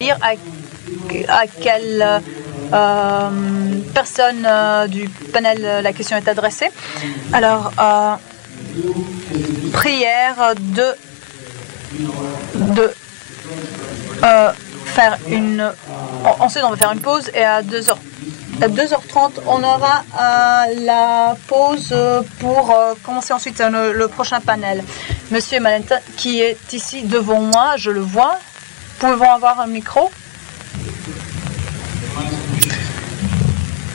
dire à quelle personne du panel la question est adressée. Alors, prière de faire une... Ensuite, on va faire une pause et à 2h30, on aura la pause pour commencer ensuite le prochain panel. Monsieur Malentin, qui est ici devant moi, je le vois. Pouvons avoir un micro?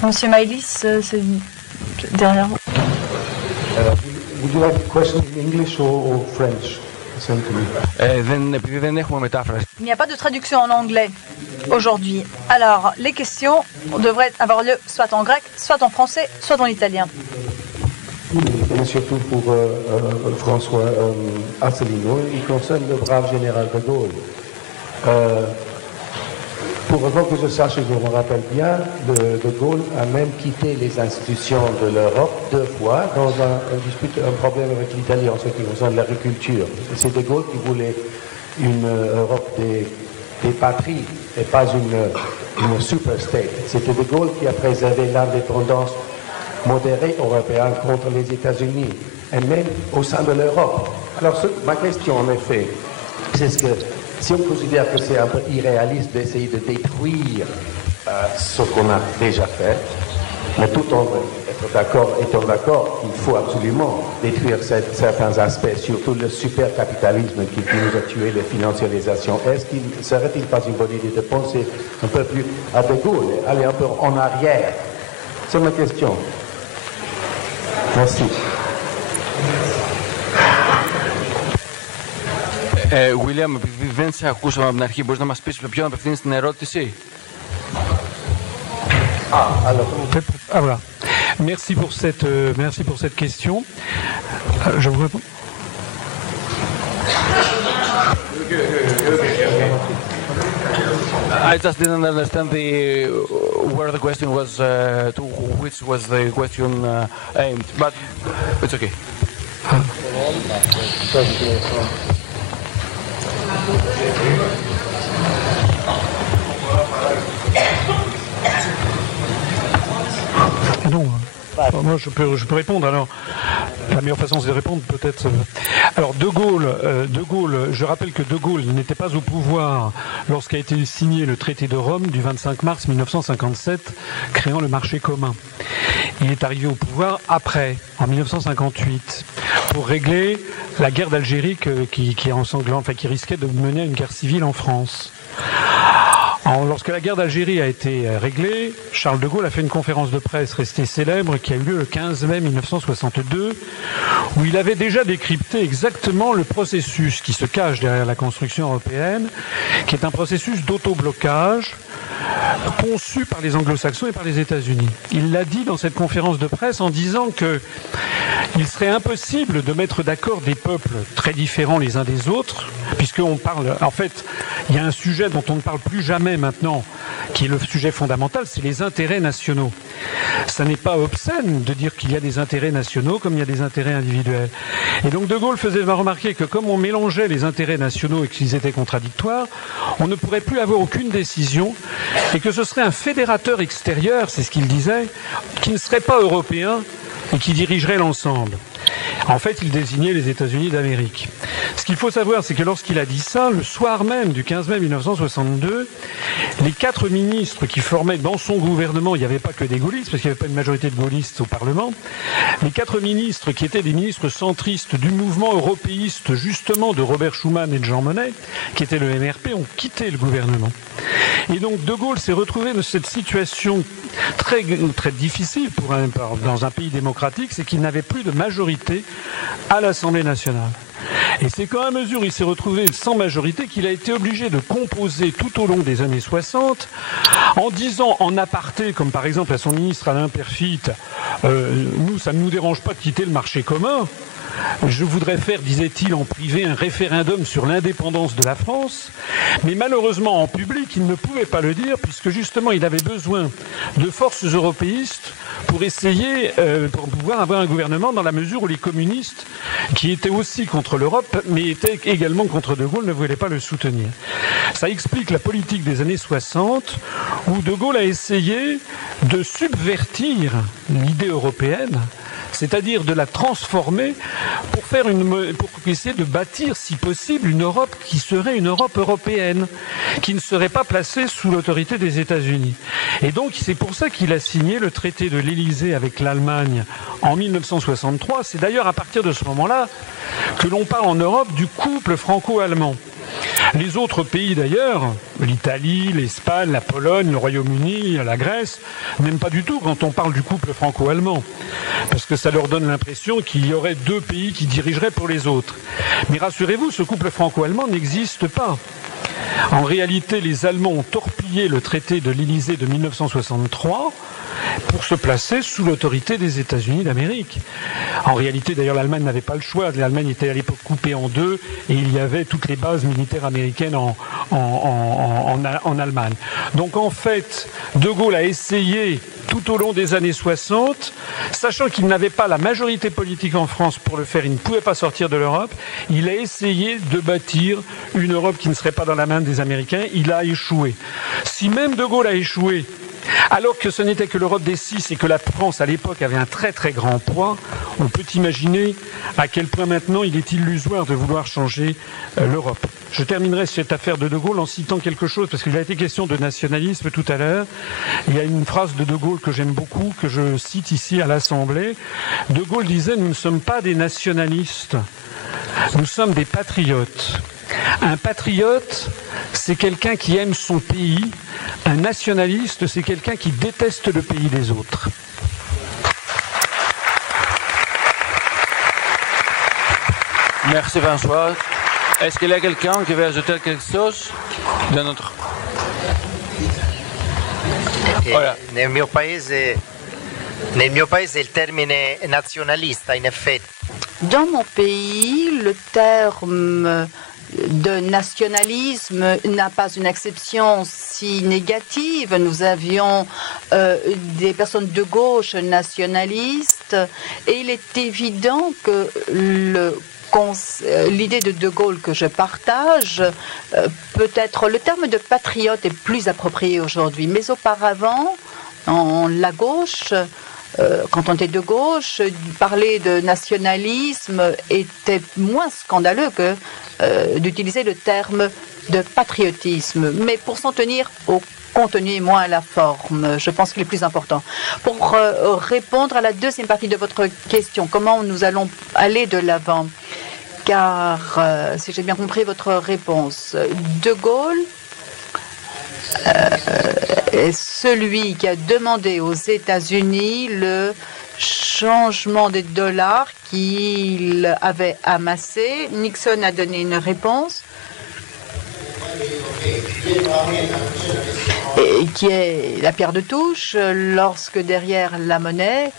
Monsieur Maïlis, c'est derrière vous. Would you like a question in English or French? Il n'y a pas de traduction en anglais aujourd'hui. Alors, les questions devraient avoir lieu soit en grec, soit en français, soit en italien. Et surtout pour François Asselineau, il concerne le brave général de Gaulle. Pour autant que je sache, je me rappelle bien, de Gaulle a même quitté les institutions de l'Europe 2 fois dans un problème avec l'Italie en ce qui concerne l'agriculture. C'est de Gaulle qui voulait une Europe des patries et pas une super state. C'était de Gaulle qui a préservé l'indépendance modérée européenne contre les États-Unis et même au sein de l'Europe. Alors ma question en effet, c'est ce que si on considère que c'est un peu irréaliste d'essayer de détruire ce qu'on a déjà fait, mais tout en étant d'accord qu'il faut absolument détruire certains aspects, surtout le supercapitalisme qui nous a tué, les financiarisations, serait-il pas une bonne idée de penser un peu plus à De Gaulle, aller un peu en arrière? C'est ma question. Merci. William, επειδή δεν σε ακούσαμε από την αρχή, μπορείς να μας πεις ποιον απευθύνεις την ερώτηση? Voilà. Merci pour cette question. Je vous réponds. I just didn't understand where the question was, to which was the question aimed, but it's okay. Non, moi je peux répondre. Alors, la meilleure façon c'est de répondre peut-être. Alors De Gaulle, je rappelle que De Gaulle n'était pas au pouvoir lorsqu'a été signé le traité de Rome du 25 mars 1957, créant le marché commun. Il est arrivé au pouvoir après, en 1958, pour régler la guerre d'Algérie qui risquait de mener à une guerre civile en France. Lorsque la guerre d'Algérie a été réglée, Charles de Gaulle a fait une conférence de presse restée célèbre qui a eu lieu le 15 mai 1962, où il avait déjà décrypté exactement le processus qui se cache derrière la construction européenne, qui est un processus d'autoblocage conçu par les anglo-saxons et par les États-Unis. Il l'a dit dans cette conférence de presse en disant que il serait impossible de mettre d'accord des peuples très différents les uns des autres, puisqu'on parle, en fait, il y a un sujet dont on ne parle plus jamais maintenant, qui est le sujet fondamental, c'est les intérêts nationaux. Ça n'est pas obscène de dire qu'il y a des intérêts nationaux comme il y a des intérêts individuels. Et donc De Gaulle faisait remarquer que comme on mélangeait les intérêts nationaux et qu'ils étaient contradictoires, on ne pourrait plus avoir aucune décision et que ce serait un fédérateur extérieur, c'est ce qu'il disait, qui ne serait pas européen et qui dirigerait l'ensemble. En fait, il désignait les États-Unis d'Amérique. Ce qu'il faut savoir, c'est que lorsqu'il a dit ça, le soir même du 15 mai 1962, les 4 ministres qui formaient dans son gouvernement, il n'y avait pas que des gaullistes, parce qu'il n'y avait pas une majorité de gaullistes au Parlement, les 4 ministres qui étaient des ministres centristes du mouvement européiste, justement, de Robert Schuman et de Jean Monnet, qui était le MRP, ont quitté le gouvernement. Et donc De Gaulle s'est retrouvé dans cette situation très, très difficile dans un pays démocratique, c'est qu'il n'avait plus de majorité à l'Assemblée nationale. Et c'est quand à mesure où il s'est retrouvé sans majorité qu'il a été obligé de composer tout au long des années 60 en disant en aparté, comme par exemple à son ministre Alain Peyrefitte, nous, ça ne nous dérange pas de quitter le marché commun. Je voudrais faire, disait-il en privé, un référendum sur l'indépendance de la France, mais malheureusement en public, il ne pouvait pas le dire, puisque justement il avait besoin de forces européistes pour essayer, pour pouvoir avoir un gouvernement, dans la mesure où les communistes, qui étaient aussi contre l'Europe, mais étaient également contre De Gaulle, ne voulaient pas le soutenir. Ça explique la politique des années 60, où De Gaulle a essayé de subvertir l'idée européenne, c'est-à-dire de la transformer pour essayer de bâtir, si possible, une Europe qui serait une Europe européenne, qui ne serait pas placée sous l'autorité des États-Unis. Et donc, c'est pour ça qu'il a signé le traité de l'Élysée avec l'Allemagne en 1963. C'est d'ailleurs à partir de ce moment-là que l'on parle en Europe du couple franco-allemand. Les autres pays d'ailleurs, l'Italie, l'Espagne, la Pologne, le Royaume-Uni, la Grèce, n'aiment pas du tout quand on parle du couple franco-allemand, parce que ça leur donne l'impression qu'il y aurait deux pays qui dirigeraient pour les autres. Mais rassurez-vous, ce couple franco-allemand n'existe pas. En réalité, les Allemands ont torpillé le traité de l'Élysée de 1963 pour se placer sous l'autorité des États-Unis d'Amérique. En réalité, d'ailleurs, l'Allemagne n'avait pas le choix. L'Allemagne était à l'époque coupée en deux et il y avait toutes les bases militaires américaines en Allemagne. Donc en fait, De Gaulle a essayé tout au long des années 60, sachant qu'il n'avait pas la majorité politique en France pour le faire, il ne pouvait pas sortir de l'Europe, il a essayé de bâtir une Europe qui ne serait pas dans la main des Américains. Il a échoué. Si même De Gaulle a échoué, alors que ce n'était que l'Europe des six et que la France à l'époque avait un très très grand poids, on peut imaginer à quel point maintenant il est illusoire de vouloir changer l'Europe. Je terminerai cette affaire de Gaulle en citant quelque chose, parce qu'il a été question de nationalisme tout à l'heure. Il y a une phrase de Gaulle que j'aime beaucoup, que je cite ici à l'Assemblée. De Gaulle disait « Nous ne sommes pas des nationalistes, nous sommes des patriotes ». Un patriote, c'est quelqu'un qui aime son pays. Un nationaliste, c'est quelqu'un qui déteste le pays des autres. Merci François. Est-ce qu'il y a quelqu'un qui veut ajouter quelque chose de notre... Voilà. Nel mio paese il termine nazionalista, in effetti. Dans mon pays, le terme de nationalisme n'a pas une acception si négative. Nous avions des personnes de gauche nationalistes et il est évident que l'idée de De Gaulle que je partage, peut-être le terme de patriote est plus approprié aujourd'hui, mais auparavant, la gauche, quand on était de gauche, parler de nationalisme était moins scandaleux que d'utiliser le terme de patriotisme. Mais pour s'en tenir au contenu et moins à la forme, je pense qu'il est plus important. Pour répondre à la deuxième partie de votre question, comment nous allons aller de l'avant? Car, si j'ai bien compris votre réponse, De Gaulle est celui qui a demandé aux États-Unis le changement des dollars qu'il avait amassé. Nixon a donné une réponse et qui est la pierre de touche lorsque derrière la monnaie,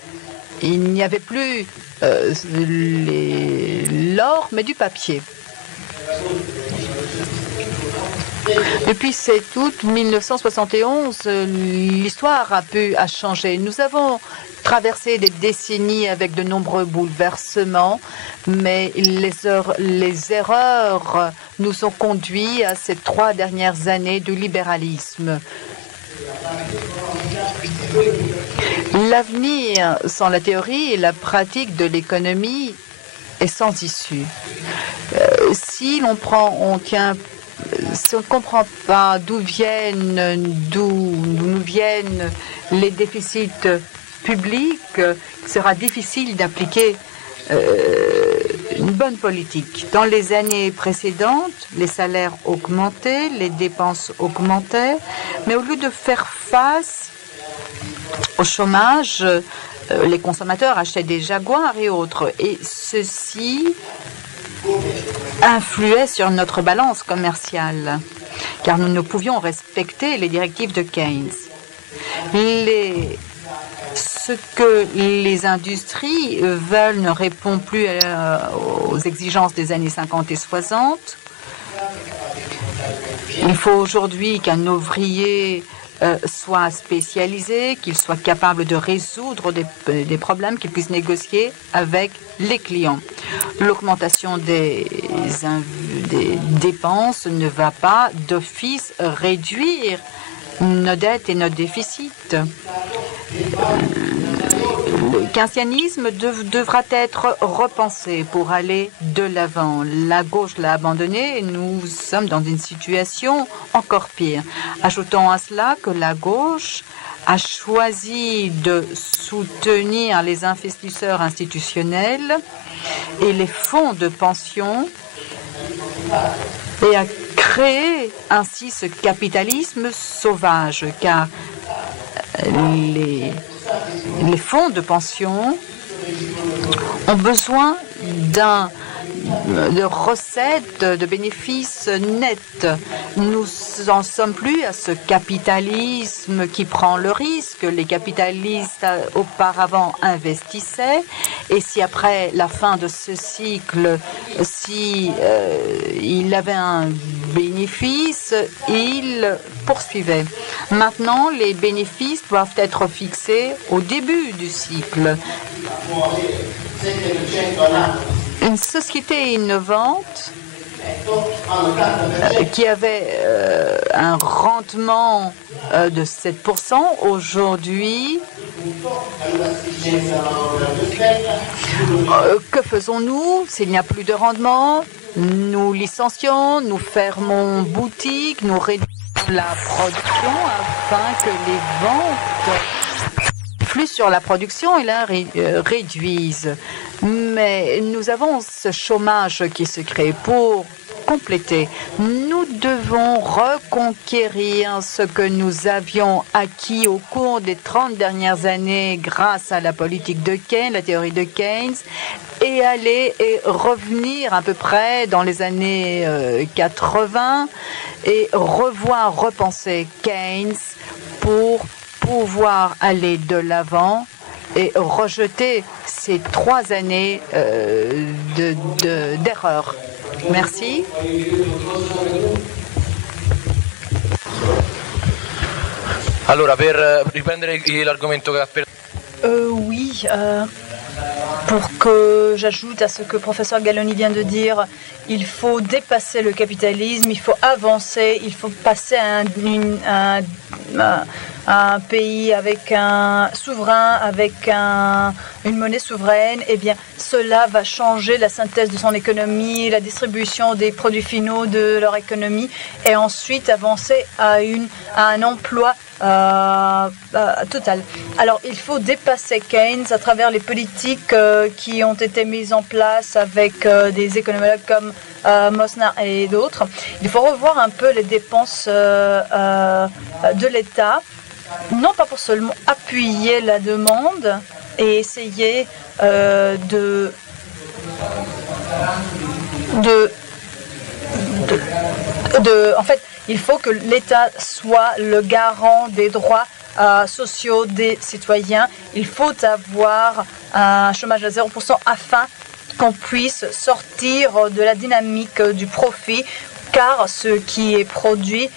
il n'y avait plus l'or, mais du papier. Depuis 7 août 1971, l'histoire a changé. Nous avons traversé des décennies avec de nombreux bouleversements, mais les erreurs nous ont conduits à ces 3 dernières années de libéralisme. L'avenir sans la théorie et la pratique de l'économie est sans issue. Si on ne comprend pas d'où nous viennent les déficits publics, il sera difficile d'appliquer une bonne politique. Dans les années précédentes, les salaires augmentaient, les dépenses augmentaient, mais au lieu de faire face au chômage, les consommateurs achetaient des Jaguars et autres. Et ceci influait sur notre balance commerciale, car nous ne pouvions respecter les directives de Keynes. Les ce que les industries veulent ne répond plus aux exigences des années 50 et 60. Il faut aujourd'hui qu'un ouvrier soit spécialisé, qu'il soit capable de résoudre des problèmes, qu'il puisse négocier avec les clients. L'augmentation des dépenses ne va pas d'office réduire nos dettes et notre déficit. Le keynesianisme devra être repensé pour aller de l'avant. La gauche l'a abandonné et nous sommes dans une situation encore pire. Ajoutons à cela que la gauche a choisi de soutenir les investisseurs institutionnels et les fonds de pension et a créé ainsi ce capitalisme sauvage, car les fonds de pension ont besoin de recettes, de bénéfices nets. Nous n'en sommes plus à ce capitalisme qui prend le risque. Les capitalistes auparavant investissaient et si après la fin de ce cycle, il avait un bénéfice, il poursuivait. Maintenant, les bénéfices doivent être fixés au début du cycle. Une société innovante qui avait un rendement de 7%, aujourd'hui, que faisons-nous s'il n'y a plus de rendement? Nous licencions, nous fermons boutique, nous réduisons la production afin que les ventes flux sur la production et la réduisent. Mais nous avons ce chômage qui se crée. Pour compléter, nous devons reconquérir ce que nous avions acquis au cours des 30 dernières années grâce à la politique de Keynes, la théorie de Keynes, et aller et revenir à peu près dans les années 80 et repenser Keynes pour pouvoir aller de l'avant et rejeter ces 3 années d'erreur. Merci. Allora, per riprendere l'argomento che ha appena... Oui, pour que j'ajoute à ce que le professeur Galloni vient de dire, il faut dépasser le capitalisme, il faut avancer, il faut passer à un pays avec un souverain, avec une monnaie souveraine. Eh bien, cela va changer la synthèse de son économie, la distribution des produits finaux de leur économie, et ensuite avancer à un emploi total. Alors, il faut dépasser Keynes à travers les politiques qui ont été mises en place avec des économologues comme Mosner et d'autres. Il faut revoir un peu les dépenses de l'État, non pas pour seulement appuyer la demande et essayer en fait, il faut que l'État soit le garant des droits sociaux des citoyens. Il faut avoir un chômage à 0% afin qu'on puisse sortir de la dynamique du profit, car ce qui est produit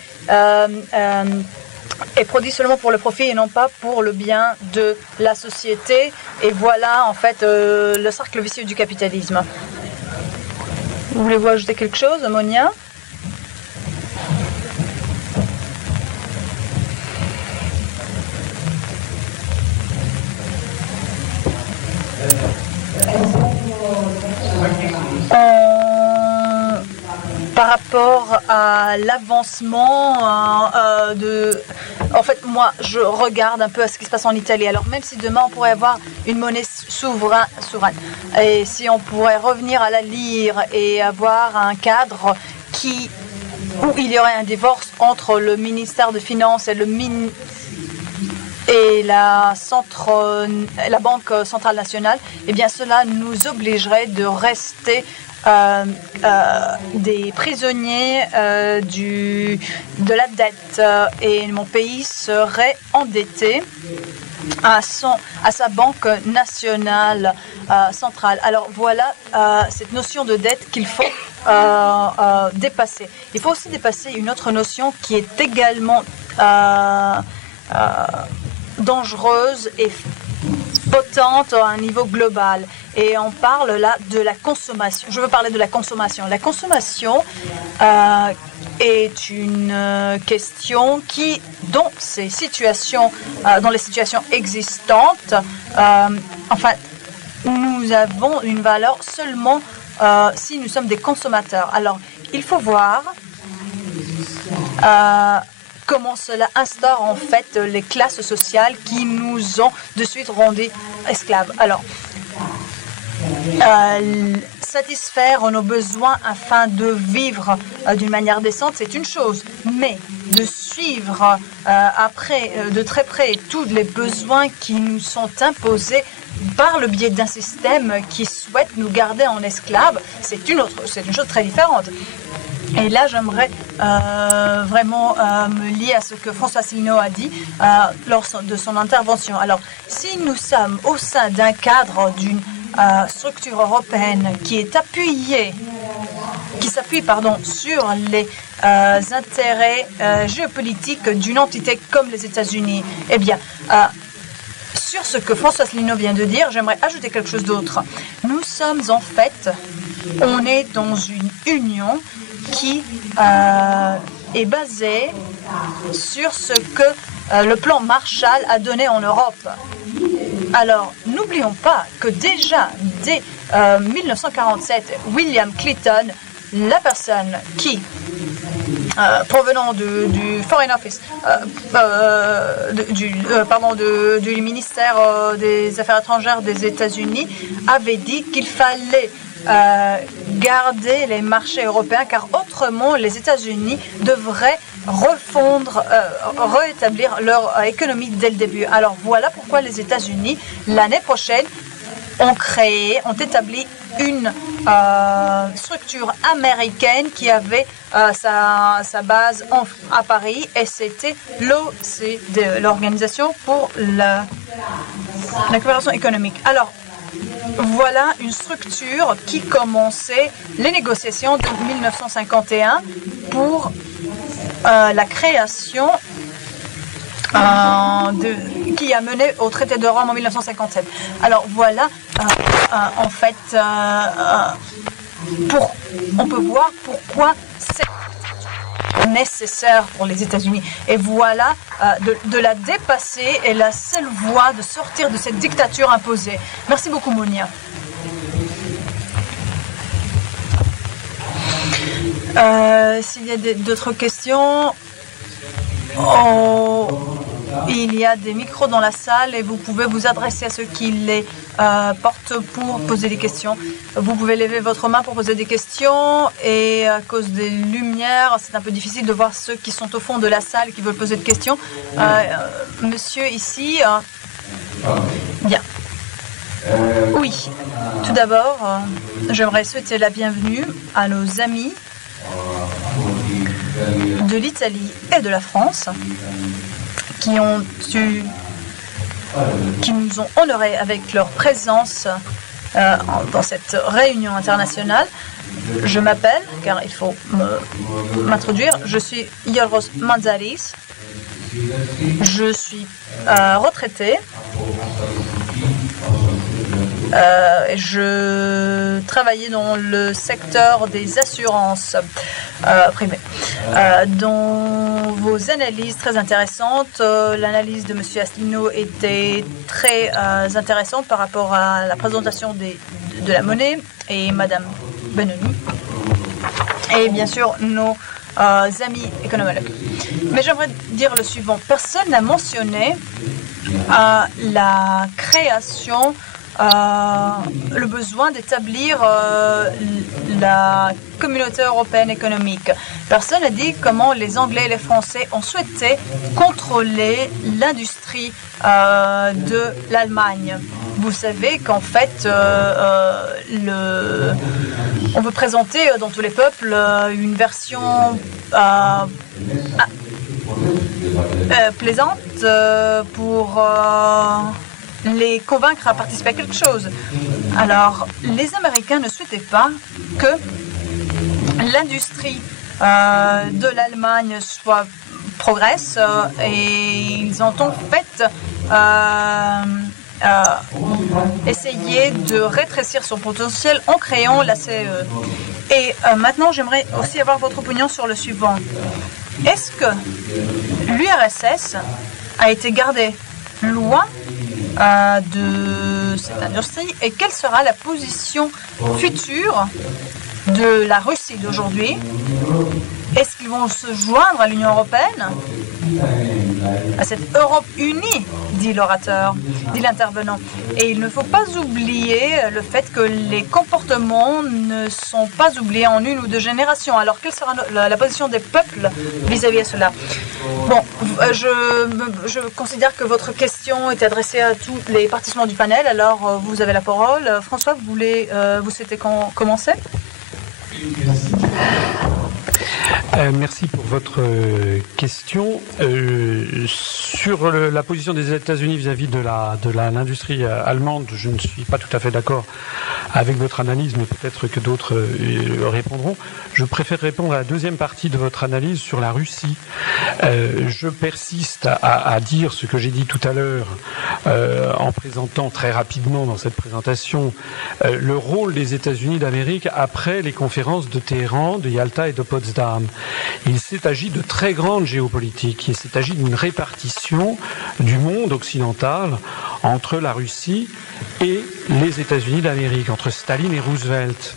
est produit seulement pour le profit et non pas pour le bien de la société. Et voilà en fait le cercle vicieux du capitalisme. Voulez-vous ajouter quelque chose, Monia ? Par rapport à l'avancement en fait, moi, je regarde un peu à ce qui se passe en Italie. Alors, même si demain, on pourrait avoir une monnaie souveraine, et si on pourrait revenir à la lire et avoir un cadre où il y aurait un divorce entre le ministère de Finances et la Banque Centrale Nationale, eh bien, cela nous obligerait de rester des prisonniers de la dette, et mon pays serait endetté à sa banque nationale centrale. Alors voilà cette notion de dette qu'il faut dépasser. Il faut aussi dépasser une autre notion qui est également dangereuse et potente à un niveau global. Et on parle là de la consommation. Je veux parler de la consommation. La consommation est une question qui, dans les situations existantes, nous avons une valeur seulement si nous sommes des consommateurs. Alors, il faut voir comment cela instaure en fait les classes sociales qui nous ont de suite rendus esclaves. Alors, satisfaire nos besoins afin de vivre d'une manière décente, c'est une chose, mais de suivre de très près tous les besoins qui nous sont imposés par le biais d'un système qui souhaite nous garder en esclaves, c'est une chose très différente. Et là, j'aimerais vraiment me lier à ce que François Asselineau a dit lors de son intervention. Alors, si nous sommes au sein d'un cadre d'une structure européenne qui s'appuie sur les intérêts géopolitiques d'une entité comme les États-Unis, eh bien, sur ce que François Asselineau vient de dire, j'aimerais ajouter quelque chose d'autre. Nous sommes on est dans une union qui est basée sur ce que le plan Marshall a donné en Europe. Alors, n'oublions pas que déjà, dès 1947, William Clinton, la personne qui, provenant du Foreign Office, du ministère des Affaires étrangères des États-Unis, avait dit qu'il fallait garder les marchés européens car autrement les États-Unis devraient rétablir leur économie dès le début. Alors voilà pourquoi les États-Unis, l'année prochaine, ont établi une structure américaine qui avait sa base à Paris et c'était l'OCDE, l'Organisation pour la coopération économique. Alors, voilà une structure qui commençait les négociations de 1951 pour la création qui a mené au traité de Rome en 1957. Alors voilà, on peut voir pourquoi c'est nécessaire pour les États-Unis. Et voilà, de la dépasser est la seule voie de sortir de cette dictature imposée. Merci beaucoup, Monia. S'il y a d'autres questions, il y a des micros dans la salle et vous pouvez vous adresser à ceux qui les portent pour poser des questions. Vous pouvez lever votre main pour poser des questions et à cause des lumières, c'est un peu difficile de voir ceux qui sont au fond de la salle qui veulent poser des questions. Monsieur ici, bien. Oui, tout d'abord, j'aimerais souhaiter la bienvenue à nos amis de l'Italie et de la France qui nous ont honorés avec leur présence dans cette réunion internationale. Je m'appelle, car il faut m'introduire, je suis Yorgos Manzaris. Je suis retraité. Je travaillais dans le secteur des assurances privées. Dans vos analyses très intéressantes, l'analyse de M. Asselineau était très intéressante par rapport à la présentation de la monnaie et Mme Benoni. Et bien sûr, nos amis économologues. Mais j'aimerais dire le suivant. Personne n'a mentionné la création le besoin d'établir la communauté européenne économique. Personne n'a dit comment les Anglais et les Français ont souhaité contrôler l'industrie de l'Allemagne. Vous savez qu'en fait, on veut présenter dans tous les peuples une version plaisante pour les convaincre à participer à quelque chose. Alors, les Américains ne souhaitaient pas que l'industrie de l'Allemagne progresse et ils ont en fait essayer de rétrécir son potentiel en créant la CE. Et maintenant, j'aimerais aussi avoir votre opinion sur le suivant. Est-ce que l'URSS a été gardée loin de cette industrie et quelle sera la position future de la Russie d'aujourd'hui? Est-ce qu'ils vont se joindre à l'Union européenne, à cette Europe unie, dit l'orateur, dit l'intervenant. Et il ne faut pas oublier le fait que les comportements ne sont pas oubliés en une ou deux générations. Alors, quelle sera la position des peuples vis-à-vis de cela? Bon, je considère que votre question est adressée à tous les participants du panel. Alors, vous avez la parole. François, vous souhaitez commencer? Merci pour votre question. Sur la position des États-Unis vis-à-vis de l'industrie allemande, je ne suis pas tout à fait d'accord avec votre analyse, mais peut-être que d'autres répondront. Je préfère répondre à la deuxième partie de votre analyse sur la Russie. Je persiste à dire ce que j'ai dit tout à l'heure en présentant très rapidement dans cette présentation le rôle des États-Unis d'Amérique après les conférences de Téhéran, de Yalta et de Potsdam. Il s'est agi de très grandes géopolitiques. Il s'est agi d'une répartition du monde occidental entre la Russie et les États-Unis d'Amérique, entre Staline et Roosevelt.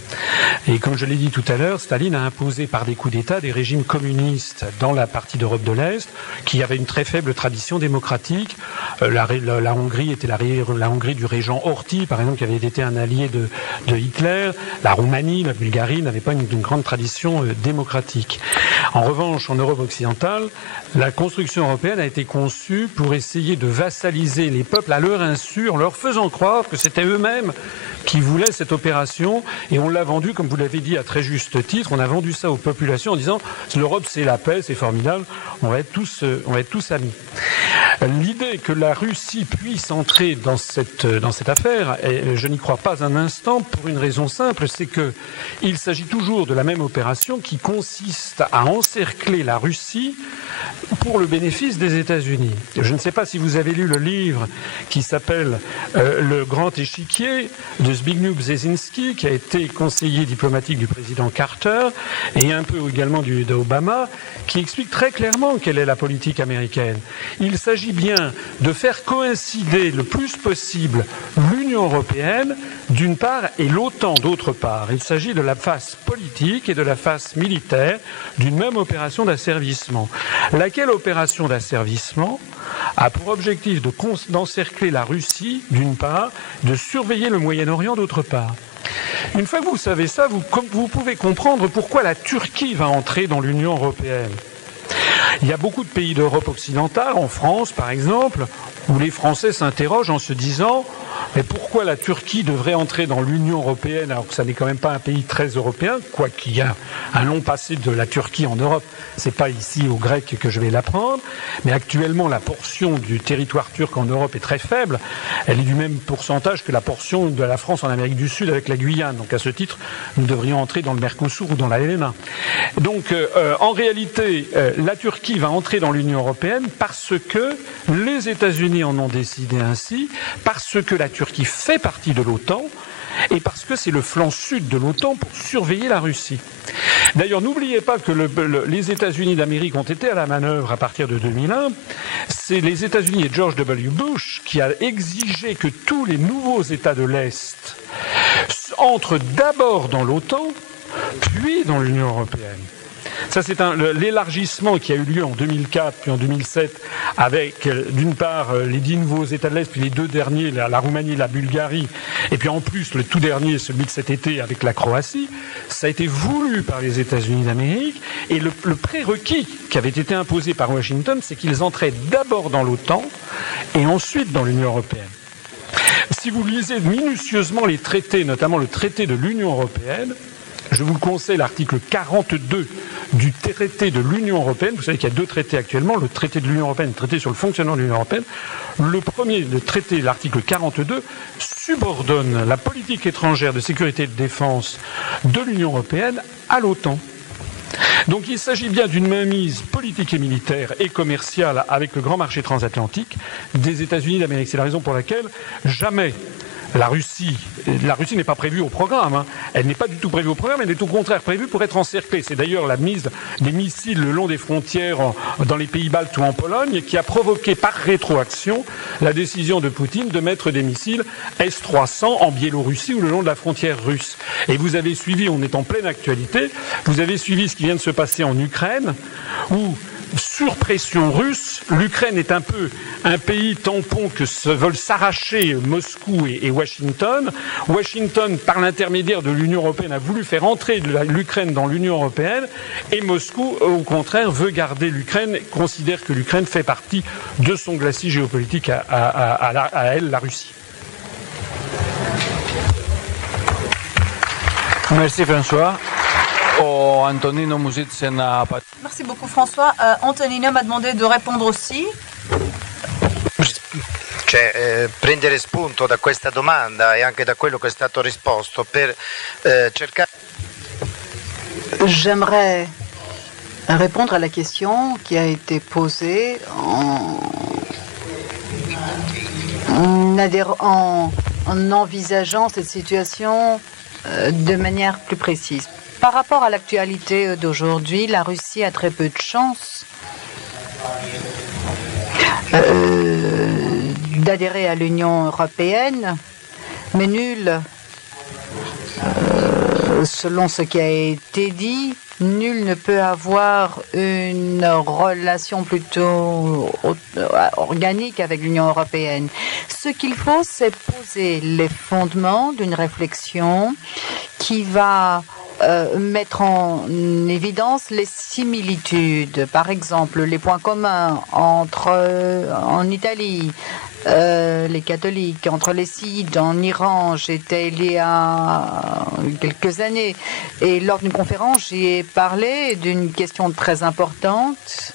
Et comme je l'ai dit tout à l'heure, Staline a imposé par des coups d'État des régimes communistes dans la partie d'Europe de l'Est qui avait une très faible tradition démocratique. La Hongrie était la Hongrie du régent Horthy, par exemple, qui avait été un allié de Hitler. La Roumanie, la Bulgarie n'avaient pas une grande tradition démocratique. En revanche, en Europe occidentale, la construction européenne a été conçue pour essayer de vassaliser les peuples à leur insu, en leur faisant croire que c'était eux-mêmes qui voulaient cette opération, et on l'a vendu, comme vous l'avez dit à très juste titre, on a vendu ça aux populations en disant l'Europe c'est la paix, c'est formidable, on va être tous amis. L'idée que la Russie puisse entrer dans cette affaire, et je n'y crois pas un instant pour une raison simple, c'est que il s'agit toujours de la même opération qui consiste à encercler la Russie pour le bénéfice des États-Unis. Je ne sais pas si vous avez lu le livre qui s'appelle Le Grand Échiquier de Zbigniew Brzezinski, qui a été conseiller diplomatique du président Carter et un peu également d'Obama, qui explique très clairement quelle est la politique américaine. Il s'agit bien de faire coïncider le plus possible l'Union européenne d'une part et l'OTAN d'autre part. Il s'agit de la face politique et de la face militaire d'une même opération d'asservissement. Laquelle opération d'asservissement a pour objectif d'encercler la Russie d'une part, de surveiller le Moyen-Orient d'autre part. Une fois que vous savez ça, vous pouvez comprendre pourquoi la Turquie va entrer dans l'Union européenne. Il y a beaucoup de pays d'Europe occidentale, en France par exemple, où les Français s'interrogent en se disant mais pourquoi la Turquie devrait entrer dans l'Union européenne alors que ça n'est quand même pas un pays très européen, quoiqu'il y a un long passé de la Turquie en Europe. C'est pas ici aux Grecs que je vais l'apprendre, mais actuellement la portion du territoire turc en Europe est très faible. Elle est du même pourcentage que la portion de la France en Amérique du Sud avec la Guyane. Donc à ce titre, nous devrions entrer dans le Mercosur ou dans la LMA. Donc en réalité, la Turquie va entrer dans l'Union européenne parce que les États-Unis en ont décidé ainsi, parce que la Turquie fait partie de l'OTAN et parce que c'est le flanc sud de l'OTAN pour surveiller la Russie. D'ailleurs, n'oubliez pas que les États-Unis d'Amérique ont été à la manœuvre à partir de 2001. C'est les États-Unis et George W. Bush qui a exigé que tous les nouveaux États de l'Est entrent d'abord dans l'OTAN, puis dans l'Union européenne. Ça, c'est l'élargissement qui a eu lieu en 2004 puis en 2007 avec, d'une part, les 10 nouveaux États de l'Est, puis les deux derniers, la Roumanie et la Bulgarie, et puis en plus, le tout dernier, celui de cet été avec la Croatie. Ça a été voulu par les États-Unis d'Amérique, et le prérequis qui avait été imposé par Washington, c'est qu'ils entraient d'abord dans l'OTAN et ensuite dans l'Union européenne. Si vous lisez minutieusement les traités, notamment le traité de l'Union européenne, je vous le conseille, l'article 42 du traité de l'Union européenne. Vous savez qu'il y a 2 traités actuellement, le traité de l'Union européenne et le traité sur le fonctionnement de l'Union européenne. Le premier, le traité, l'article 42, subordonne la politique étrangère de sécurité et de défense de l'Union européenne à l'OTAN. Donc il s'agit bien d'une mainmise politique et militaire et commerciale avec le grand marché transatlantique des États-Unis d'Amérique. C'est la raison pour laquelle jamais la Russie n'est pas prévue au programme, hein. Elle n'est pas du tout prévue au programme, elle est au contraire prévue pour être encerclée. C'est d'ailleurs la mise des missiles le long des frontières dans les pays baltes ou en Pologne qui a provoqué par rétroaction la décision de Poutine de mettre des missiles S-300 en Biélorussie ou le long de la frontière russe. Et vous avez suivi, on est en pleine actualité, vous avez suivi ce qui vient de se passer en Ukraine où sur pression russe, l'Ukraine est un peu un pays tampon que veulent s'arracher Moscou et Washington. Washington, par l'intermédiaire de l'Union européenne, a voulu faire entrer l'Ukraine dans l'Union européenne et Moscou, au contraire, veut garder l'Ukraine, considère que l'Ukraine fait partie de son glacis géopolitique à elle, la Russie. Merci François. Antonino mu zitse na... Merci beaucoup François. Antonino m'a demandé de répondre aussi. Prendere spunto da questa domanda e anche da quello che è stato risposto per cercare. J'aimerais répondre à la question qui a été posée en envisageant cette situation de manière plus précise. Par rapport à l'actualité d'aujourd'hui, la Russie a très peu de chance d'adhérer à l'Union européenne, mais nul, selon ce qui a été dit, nul ne peut avoir une relation plutôt organique avec l'Union européenne. Ce qu'il faut, c'est poser les fondements d'une réflexion qui va mettre en évidence les similitudes. Par exemple, les points communs en Italie, les catholiques, entre les Sides, en Iran. J'étais il y a quelques années et lors d'une conférence, j'y ai parlé d'une question très importante,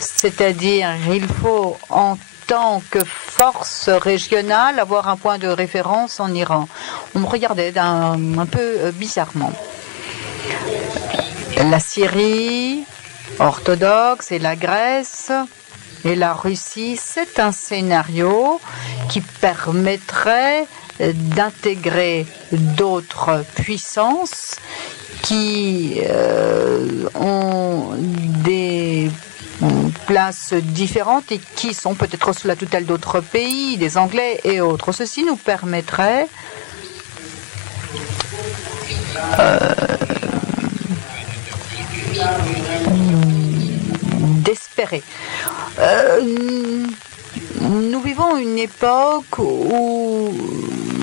c'est-à-dire il faut en tant que force régionale avoir un point de référence en Iran. On me regardait un peu bizarrement. La Syrie orthodoxe et la Grèce et la Russie, c'est un scénario qui permettrait d'intégrer d'autres puissances qui ont des places différentes et qui sont peut-être sous la tutelle d'autres pays, des Anglais et autres. Ceci nous permettrait d'espérer. Nous vivons une époque où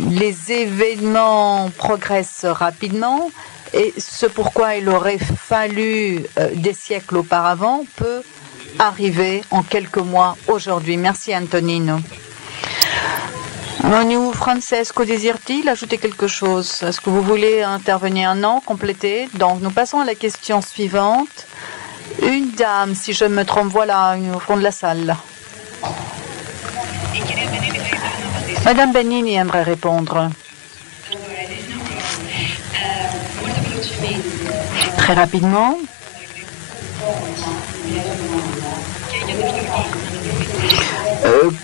les événements progressent rapidement et ce pourquoi il aurait fallu des siècles auparavant peut arriver en quelques mois aujourd'hui. Merci Antonino. Francesco, désire-t-il ajouter quelque chose? Est-ce que vous voulez intervenir? Non, compléter? Donc nous passons à la question suivante. Une dame, si je me trompe, voilà, au fond de la salle. Madame Benini aimerait répondre. Très rapidement.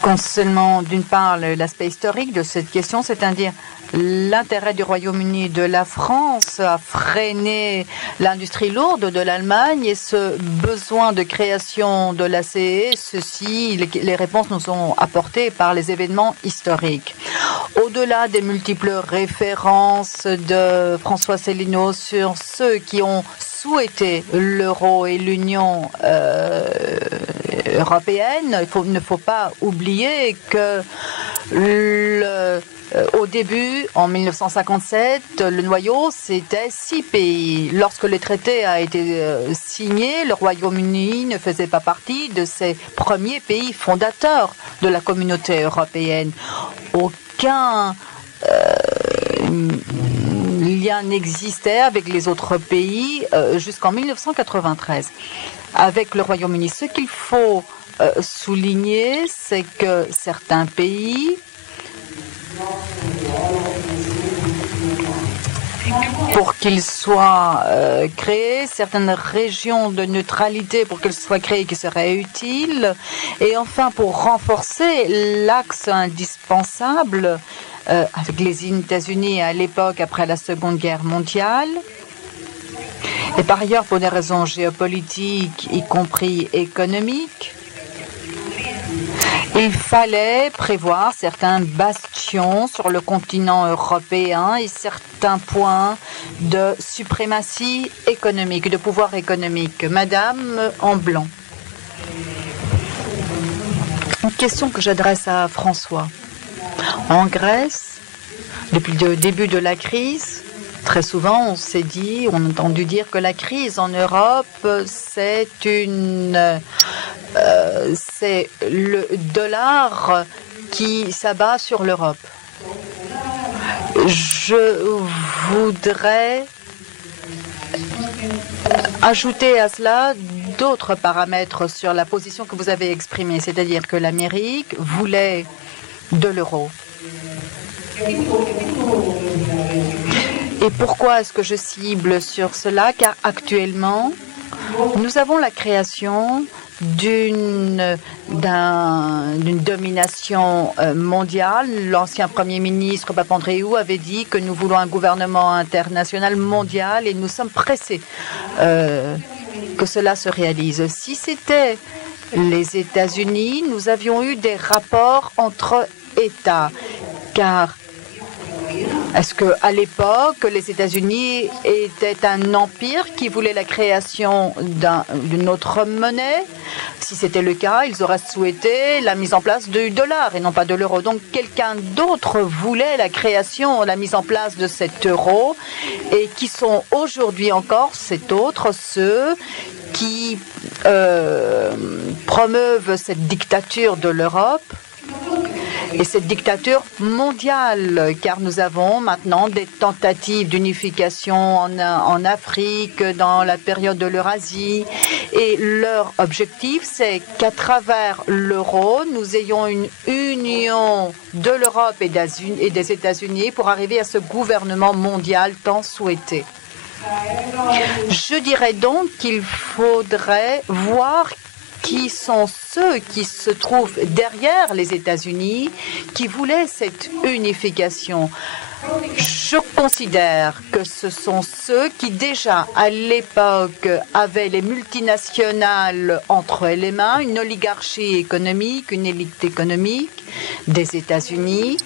Concernant d'une part l'aspect historique de cette question, c'est-à-dire l'intérêt du Royaume-Uni et de la France à freiner l'industrie lourde de l'Allemagne et ce besoin de création de la CE, les réponses nous sont apportées par les événements historiques. Au-delà des multiples références de François Célineau sur ceux qui ont souhaité l'euro et l'Union européenne, il ne faut pas oublier que au début, en 1957, le noyau, c'était 6 pays. Lorsque le traité a été signé, le Royaume-Uni ne faisait pas partie de ces premiers pays fondateurs de la communauté européenne. Aucun lien n'existait avec les autres pays jusqu'en 1993. Avec le Royaume-Uni, ce qu'il faut souligner, c'est que certains pays pour qu'ils soient créés, certaines régions de neutralité pour qu'elles soient créées qui seraient utiles, et enfin pour renforcer l'axe indispensable avec les États-Unis à l'époque après la Seconde Guerre mondiale, et par ailleurs pour des raisons géopolitiques, y compris économiques. Il fallait prévoir certains bastions sur le continent européen et certains points de suprématie économique, de pouvoir économique. Madame en blanc. Une question que j'adresse à François. En Grèce, depuis le début de la crise, très souvent on s'est dit, on a entendu dire que la crise en Europe, c'est le dollar qui s'abat sur l'Europe. Je voudrais ajouter à cela d'autres paramètres sur la position que vous avez exprimée, c'est-à-dire que l'Amérique voulait de l'euro. Et pourquoi est-ce que je cible sur cela? Car actuellement, nous avons la création d'une domination mondiale. L'ancien Premier ministre Papandréou avait dit que nous voulons un gouvernement international mondial et nous sommes pressés que cela se réalise. Si c'était les États-Unis, nous avions eu des rapports entre États, car est-ce qu'à l'époque, les États-Unis étaient un empire qui voulait la création d'une autre monnaie? Si c'était le cas, ils auraient souhaité la mise en place du dollar et non pas de l'euro. Donc quelqu'un d'autre voulait la création, la mise en place de cet euro, et qui sont aujourd'hui encore, cet autre, ceux qui promeuvent cette dictature de l'Europe. Et cette dictature mondiale, car nous avons maintenant des tentatives d'unification en Afrique, dans la période de l'Eurasie. Et leur objectif, c'est qu'à travers l'euro, nous ayons une union de l'Europe et des États-Unis pour arriver à ce gouvernement mondial tant souhaité. Je dirais donc qu'il faudrait voir qui sont ceux qui se trouvent derrière les États-Unis, qui voulaient cette unification. Je considère que ce sont ceux qui déjà à l'époque avaient les multinationales entre les mains, une oligarchie économique, une élite économique des États-Unis,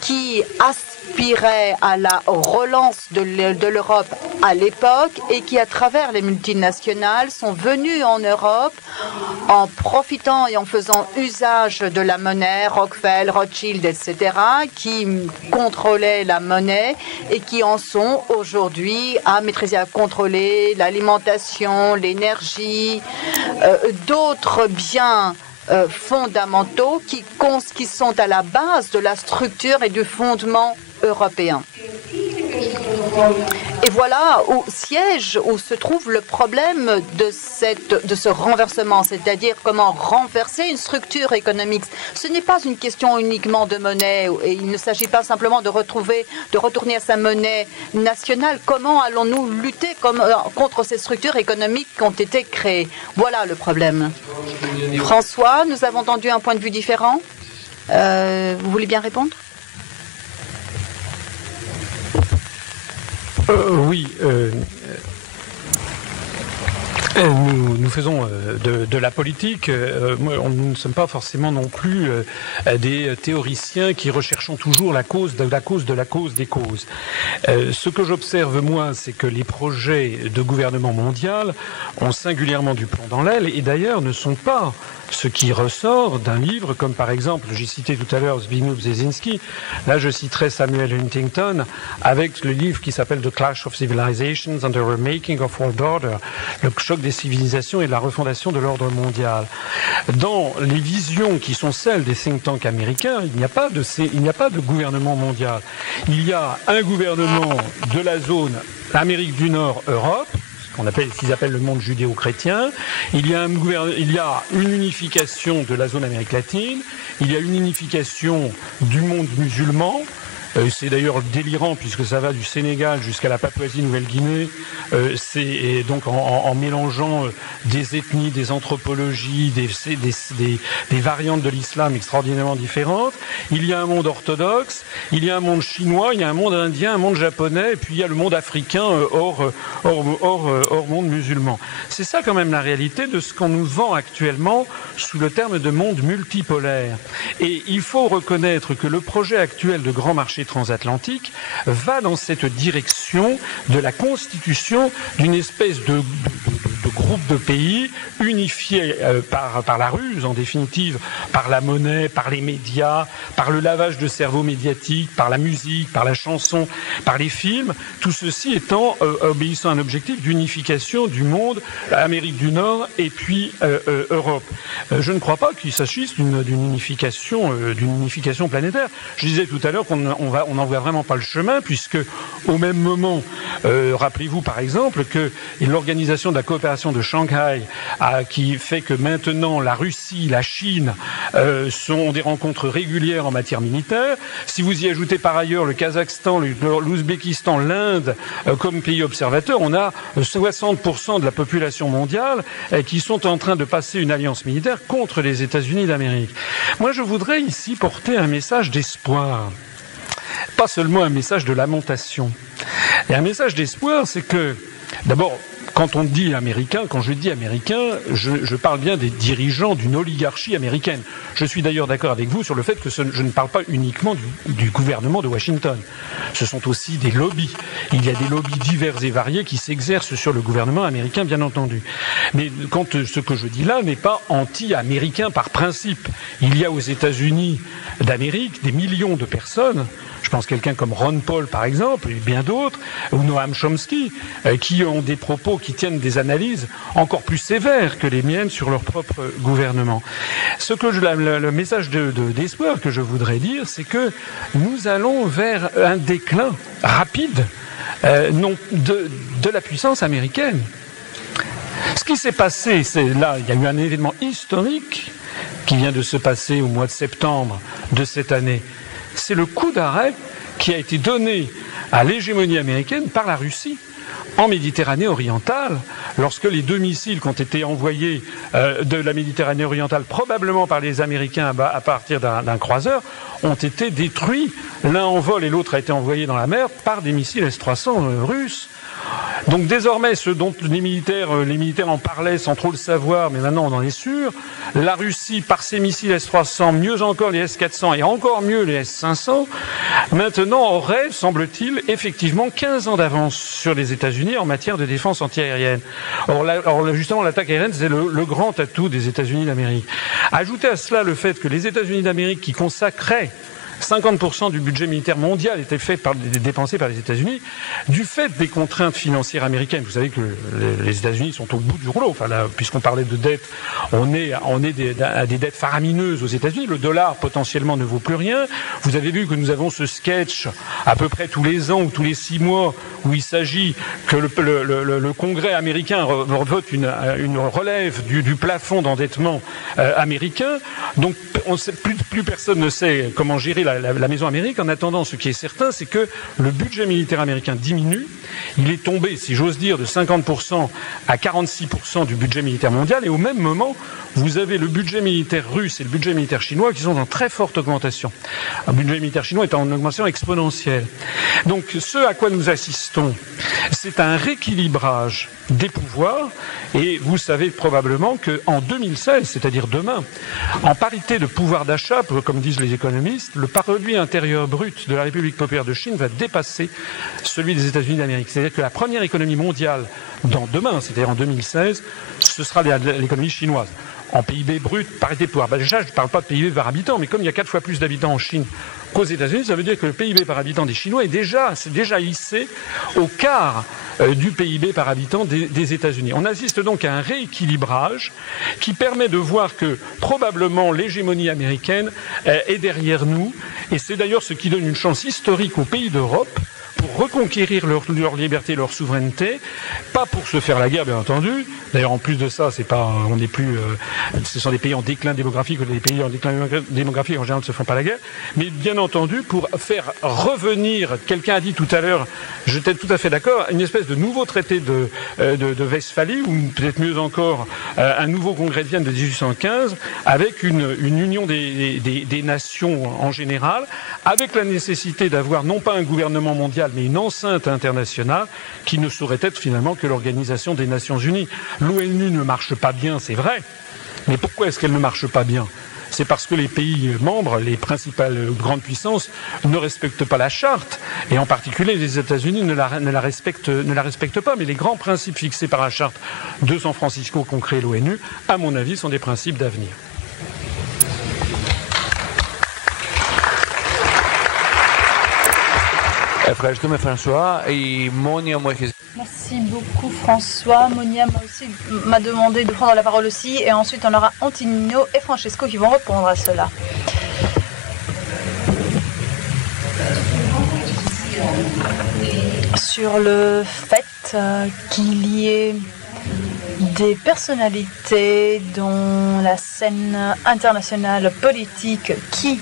qui aspiraient à la relance de l'Europe à l'époque et qui, à travers les multinationales, sont venus en Europe en profitant et en faisant usage de la monnaie, Rockefeller, Rothschild, etc., qui contrôlaient la monnaie et qui en sont aujourd'hui à maîtriser, à contrôler l'alimentation, l'énergie, d'autres biens fondamentaux qui sont à la base de la structure et du fondement européen. Et voilà où se trouve le problème de ce renversement, c'est-à-dire comment renverser une structure économique. Ce n'est pas une question uniquement de monnaie, et il ne s'agit pas simplement de retourner à sa monnaie nationale. Comment allons-nous lutter contre ces structures économiques qui ont été créées? Voilà le problème. François, nous avons entendu un point de vue différent. Vous voulez bien répondre? Oui. Nous faisons de la politique. Nous ne sommes pas forcément non plus des théoriciens qui recherchons toujours la cause de la cause de la cause des causes. Ce que j'observe, moi, c'est que les projets de gouvernement mondial ont singulièrement du plomb dans l'aile et d'ailleurs ne sont pas ce qui ressort d'un livre comme par exemple, j'ai cité tout à l'heure Zbigniew Brzezinski, là je citerai Samuel Huntington avec le livre qui s'appelle The Clash of Civilizations and the Remaking of World Order, le choc des civilisations et de la refondation de l'ordre mondial. Dans les visions qui sont celles des think tanks américains, il n'y a pas de gouvernement mondial. Il y a un gouvernement de la zone Amérique du Nord, Europe, ce qu'ils appellent le monde judéo-chrétien. Il y a une unification de la zone Amérique latine. Il y a une unification du monde musulman. C'est d'ailleurs délirant puisque ça va du Sénégal jusqu'à la Papouasie-Nouvelle-Guinée. C'est donc en mélangeant des ethnies, des anthropologies, des variantes de l'islam extraordinairement différentes. Il y a un monde orthodoxe, il y a un monde chinois, il y a un monde indien, un monde japonais, et puis il y a le monde africain hors monde musulman. C'est ça quand même la réalité de ce qu'on nous vend actuellement sous le terme de monde multipolaire. Et il faut reconnaître que le projet actuel de grand marché transatlantique va dans cette direction de la constitution d'une espèce de groupe de pays unifiés par la ruse, en définitive, par la monnaie, par les médias, par le lavage de cerveau médiatique, par la musique, par la chanson, par les films, tout ceci étant obéissant à un objectif d'unification du monde, Amérique du Nord et puis Europe. Je ne crois pas qu'il s'agisse d'une unification planétaire. Je disais tout à l'heure qu'on n'en voit vraiment pas le chemin, puisque au même moment, rappelez-vous par exemple que l'organisation de la coopération de Shanghai, qui fait que maintenant la Russie, la Chine sont des rencontres régulières en matière militaire. Si vous y ajoutez par ailleurs le Kazakhstan, l'Ouzbékistan, l'Inde comme pays observateurs, on a 60% de la population mondiale qui sont en train de passer une alliance militaire contre les États-Unis d'Amérique. Moi, je voudrais ici porter un message d'espoir. Pas seulement un message de lamentation. Et un message d'espoir, c'est que, d'abord, quand on dit américain, quand je dis américain, je parle bien des dirigeants d'une oligarchie américaine. Je suis d'ailleurs d'accord avec vous sur le fait que je ne parle pas uniquement du gouvernement de Washington. Ce sont aussi des lobbies. Il y a des lobbies divers et variés qui s'exercent sur le gouvernement américain, bien entendu. Mais ce que je dis là n'est pas anti-américain par principe. Il y a aux États-Unis d'Amérique des millions de personnes. Je pense quelqu'un comme Ron Paul, par exemple, et bien d'autres, ou Noam Chomsky, qui ont des propos, qui tiennent des analyses encore plus sévères que les miennes sur leur propre gouvernement. Le message d'espoir que je voudrais dire, c'est que nous allons vers un déclin rapide de la puissance américaine. Ce qui s'est passé, il y a eu un événement historique qui vient de se passer au mois de septembre de cette année. C'est le coup d'arrêt qui a été donné à l'hégémonie américaine par la Russie en Méditerranée orientale, lorsque les 2 missiles qui ont été envoyés de la Méditerranée orientale, probablement par les Américains à partir d'un croiseur, ont été détruits. L'un en vol et l'autre a été envoyé dans la mer par des missiles S-300 russes. Donc désormais, ce dont les militaires en parlaient sans trop le savoir, mais maintenant on en est sûr, la Russie, par ses missiles S-300, mieux encore les S-400 et encore mieux les S-500, maintenant aurait, semble-t-il, effectivement 15 ans d'avance sur les États-Unis en matière de défense antiaérienne. Or justement, l'attaque aérienne, c'est le grand atout des États-Unis d'Amérique. Ajoutez à cela le fait que les États-Unis d'Amérique, qui consacraient 50% du budget militaire mondial était dépensé par les États-Unis, du fait des contraintes financières américaines. Vous savez que les États-Unis sont au bout du rouleau. Enfin, là, puisqu'on parlait de dette, on est à des dettes faramineuses aux États-Unis. Le dollar potentiellement ne vaut plus rien. Vous avez vu que nous avons ce sketch à peu près tous les ans ou tous les 6 mois où il s'agit que le Congrès américain vote une relève du plafond d'endettement américain. Donc, plus personne ne sait comment gérer la Maison Amérique. En attendant, ce qui est certain, c'est que le budget militaire américain diminue. Il est tombé, si j'ose dire, de 50% à 46% du budget militaire mondial. Et au même moment, vous avez le budget militaire russe et le budget militaire chinois qui sont en très forte augmentation. Le budget militaire chinois est en augmentation exponentielle. Donc, ce à quoi nous assistons, c'est un rééquilibrage des pouvoirs. Et vous savez probablement qu'en 2016, c'est-à-dire demain, en parité de pouvoir d'achat, comme disent les économistes, le produit intérieur brut de la République populaire de Chine va dépasser celui des États-Unis d'Amérique. C'est-à-dire que la première économie mondiale demain, c'est-à-dire en 2016, ce sera l'économie chinoise. En PIB brut, parité de pouvoir. Déjà, je ne parle pas de PIB par habitant, mais comme il y a 4 fois plus d'habitants en Chine qu'aux États-Unis, ça veut dire que le PIB par habitant des Chinois c'est déjà hissé au quart du PIB par habitant des États-Unis. On assiste donc à un rééquilibrage qui permet de voir que probablement l'hégémonie américaine est derrière nous, et c'est d'ailleurs ce qui donne une chance historique aux pays d'Europe pour reconquérir leur liberté, leur souveraineté, pas pour se faire la guerre, bien entendu. D'ailleurs, en plus de ça, ce sont des pays en déclin démographique, les pays en déclin démographique en général ne se font pas la guerre, mais bien entendu pour faire revenir, quelqu'un a dit tout à l'heure, j'étais tout à fait d'accord, une espèce de nouveau traité de Westphalie, ou peut-être mieux encore, un nouveau congrès de Vienne de 1815, avec une union des nations en général, avec la nécessité d'avoir non pas un gouvernement mondial, mais une enceinte internationale qui ne saurait être finalement que l'Organisation des Nations Unies. L'ONU ne marche pas bien, c'est vrai, mais pourquoi est-ce qu'elle ne marche pas bien ? C'est parce que les pays membres, les principales grandes puissances, ne respectent pas la charte, et en particulier les États-Unis ne la respectent pas. Mais les grands principes fixés par la charte de San Francisco qu'ont créé l'ONU, à mon avis, sont des principes d'avenir. Ευχαριστούμε François et Monia μου έχει... Merci beaucoup François. Monia m'a demandé de prendre la parole aussi, et ensuite on aura Antonino et Francesco qui vont répondre à cela. Sur le fait qu'il y ait des personnalités dans la scène internationale politique qui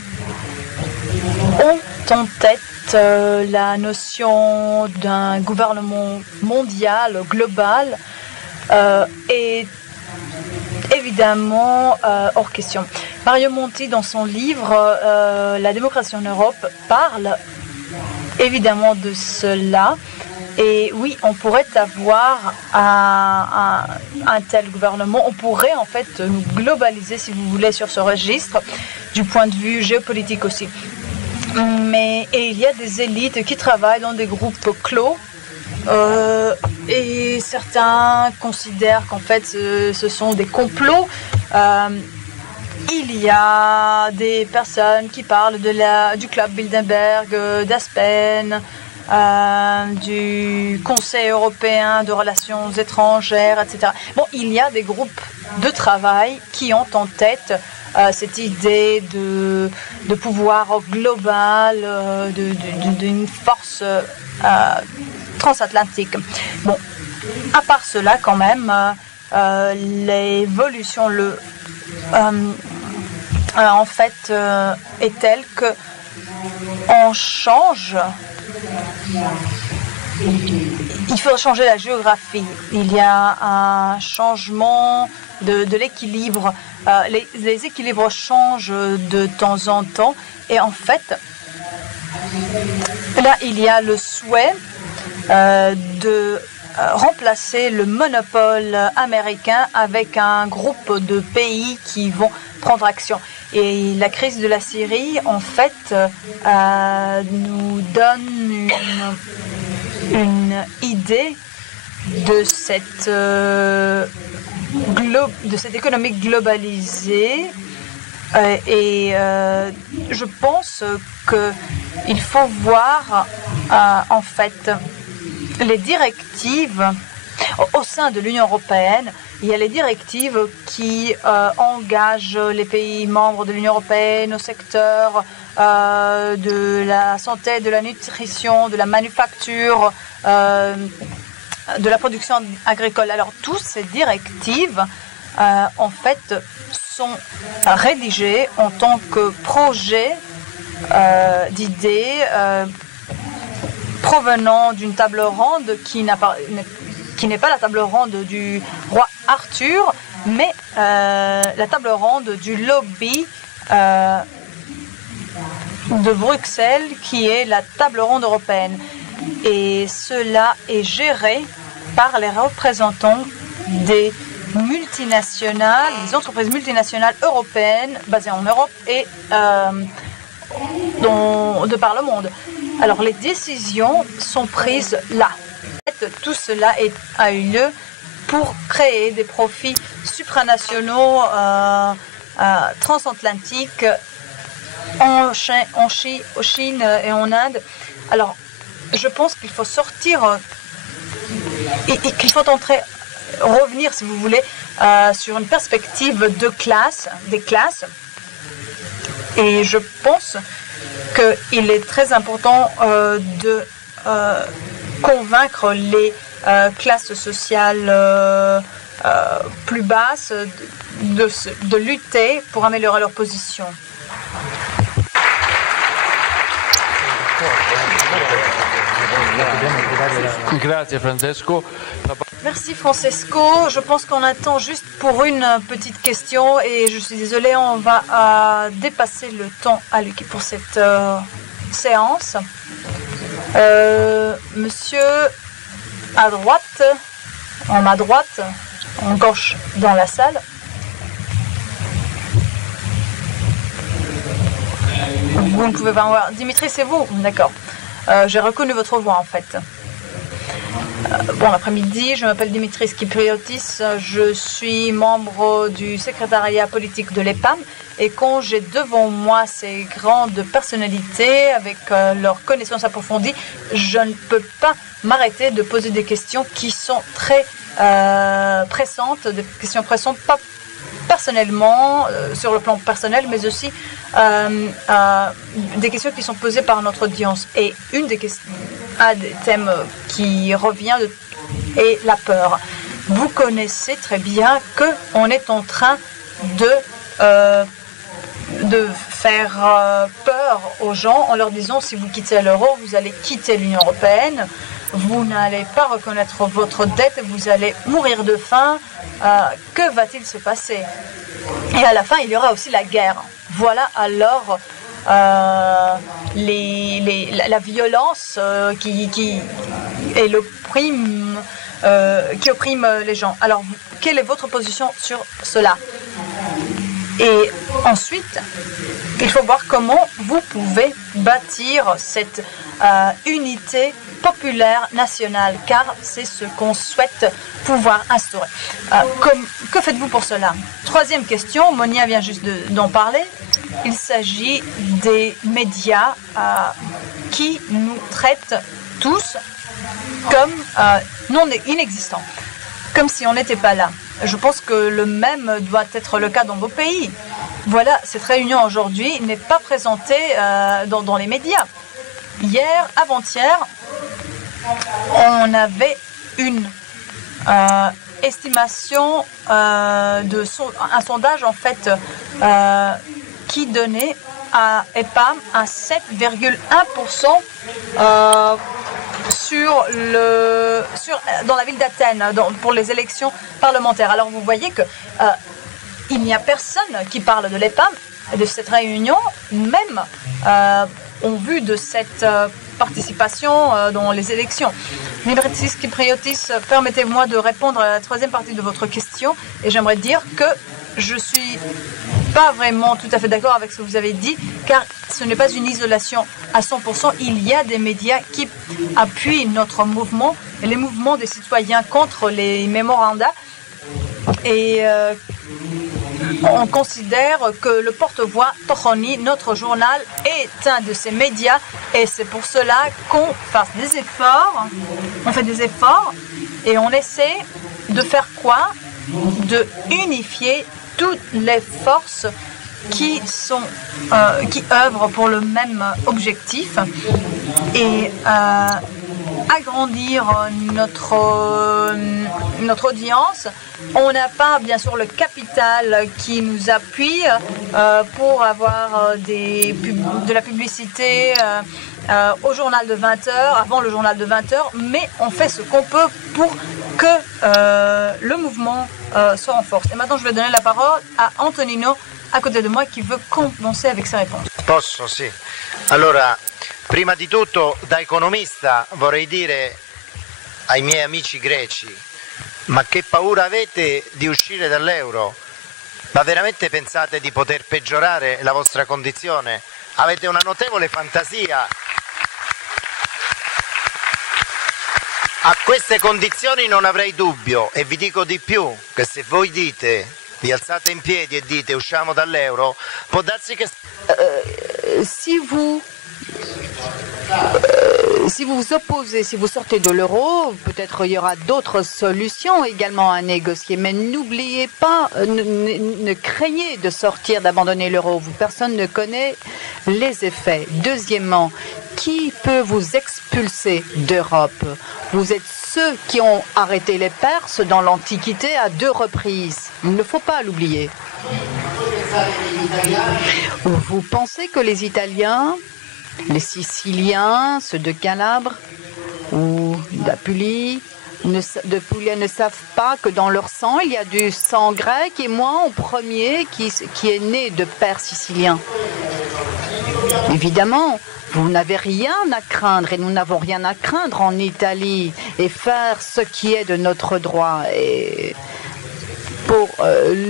ont en tête la notion d'un gouvernement mondial, global, est évidemment hors question. Mario Monti, dans son livre La démocratie en Europe, parle évidemment de cela. Et oui, on pourrait avoir un tel gouvernement. On pourrait en fait nous globaliser, si vous voulez, sur ce registre, du point de vue géopolitique aussi. Mais il y a des élites qui travaillent dans des groupes clos, et certains considèrent qu'en fait ce sont des complots. Il y a des personnes qui parlent du club Bilderberg, d'Aspen, du Conseil européen de relations étrangères, etc. Bon, il y a des groupes de travail qui ont en tête cette idée de pouvoir global, d'une force transatlantique. Bon, à part cela, quand même, l'évolution, en fait, est telle que on change. Il faut changer la géographie. Il y a un changement de l'équilibre. Les équilibres changent de temps en temps. Et en fait, là, il y a le souhait de remplacer le monopole américain avec un groupe de pays qui vont prendre action. Et la crise de la Syrie, en fait, nous donne une idée de cette économie globalisée. Et je pense qu'il faut voir, en fait, les directives au sein de l'Union européenne. Il y a les directives qui engagent les pays membres de l'Union européenne au secteur de la santé, de la nutrition, de la manufacture, de la production agricole. Alors, toutes ces directives, en fait, sont rédigées en tant que projet d'idées provenant d'une table ronde qui n'est pas la table ronde du roi Arthur, mais la table ronde du lobby de Bruxelles, qui est la table ronde européenne. Et cela est géré par les représentants des multinationales, des entreprises multinationales européennes basées en Europe et de par le monde. Alors les décisions sont prises là. Tout cela a eu lieu pour créer des profits supranationaux transatlantiques en Chine et en Inde. Alors, je pense qu'il faut sortir et qu'il faut revenir, si vous voulez, sur une perspective de des classes. Et je pense qu'il est très important de convaincre les classes sociales plus basses de lutter pour améliorer leur position. Grazie Francesco. Merci Francesco. Je pense qu'on attend juste pour une petite question et je suis désolée, on va dépasser le temps alloué pour cette séance. Monsieur à droite, en ma droite, en gauche dans la salle. Vous ne pouvez pas voir. Dimitri, c'est vous? D'accord. J'ai reconnu votre voix en fait. Bon après-midi, je m'appelle Dimitris Kypriotis, je suis membre du secrétariat politique de l'EPAM et quand j'ai devant moi ces grandes personnalités avec leurs connaissances approfondies, je ne peux pas m'arrêter de poser des questions qui sont très pressantes, des questions pressantes, pas personnellement, sur le plan personnel, mais aussi des questions qui sont posées par notre audience. Et un des thèmes qui revient est la peur. Vous connaissez très bien qu'on est en train de faire peur aux gens en leur disant si vous quittez l'euro, vous allez quitter l'Union européenne, vous n'allez pas reconnaître votre dette, vous allez mourir de faim. Que va-t-il se passer? Et à la fin, il y aura aussi la guerre. Voilà alors la violence qui opprime les gens. Alors, quelle est votre position sur cela? Et ensuite, il faut voir comment vous pouvez bâtir cette unité populaire nationale, car c'est ce qu'on souhaite pouvoir instaurer. Que faites-vous pour cela? Troisième question, Monia vient juste d'en parler. Il s'agit des médias qui nous traitent tous comme non inexistants, comme si on n'était pas là. Je pense que le même doit être le cas dans vos pays. Voilà, cette réunion aujourd'hui n'est pas présentée dans les médias. Hier, avant-hier, on avait une estimation un sondage en fait qui donnait à EPAM un 7,1% dans la ville d'Athènes pour les élections parlementaires. Alors vous voyez que il n'y a personne qui parle de l'EPAM, de cette réunion, même en vue de cette participation dans les élections. Dimitris Kypriotis, permettez-moi de répondre à la troisième partie de votre question et j'aimerais dire que je suis pas vraiment tout à fait d'accord avec ce que vous avez dit, car ce n'est pas une isolation à 100%. Il y a des médias qui appuient notre mouvement, les mouvements des citoyens contre les mémorandas. Et on considère que le porte-voix Tochoni, notre journal, est un de ces médias. Et c'est pour cela qu'on fait des efforts. On fait des efforts et on essaie de faire quoi? De unifier toutes les forces qui œuvrent pour le même objectif et agrandir notre audience. On n'a pas bien sûr le capital qui nous appuie pour avoir de la publicité au journal de 20h, avant le journal de 20h, mais on fait ce qu'on peut pour que le mouvement se renforce. Et maintenant je vais donner la parole à Antonino à côté de moi qui veut commencer avec ses réponses. Posso, sì. Allora, prima di tutto, da economista vorrei dire ai miei amici greci, ma che paura avete di uscire dall'euro? Ma veramente pensate di poter peggiorare la vostra condizione? Avete una notevole fantasia. A queste condizioni non avrei dubbio, e vi dico di più, che se voi dite vi alzate in piedi e dite usciamo dall'euro, può darsi che... Si vous vous opposez, si vous sortez de l'euro, peut-être il y aura d'autres solutions également à négocier. Mais n'oubliez pas, ne craignez de sortir, d'abandonner l'euro. Personne ne connaît les effets. Deuxièmement, qui peut vous expulser d'Europe? Vous êtes ceux qui ont arrêté les Perses dans l'Antiquité à 2 reprises. Il ne faut pas l'oublier. Vous pensez que les Italiens, les Siciliens, ceux de Calabre ou d'Apulie, ne savent pas que dans leur sang, il y a du sang grec et moi en premier qui est né de père sicilien. Évidemment, vous n'avez rien à craindre et nous n'avons rien à craindre en Italie et faire ce qui est de notre droit. Et pour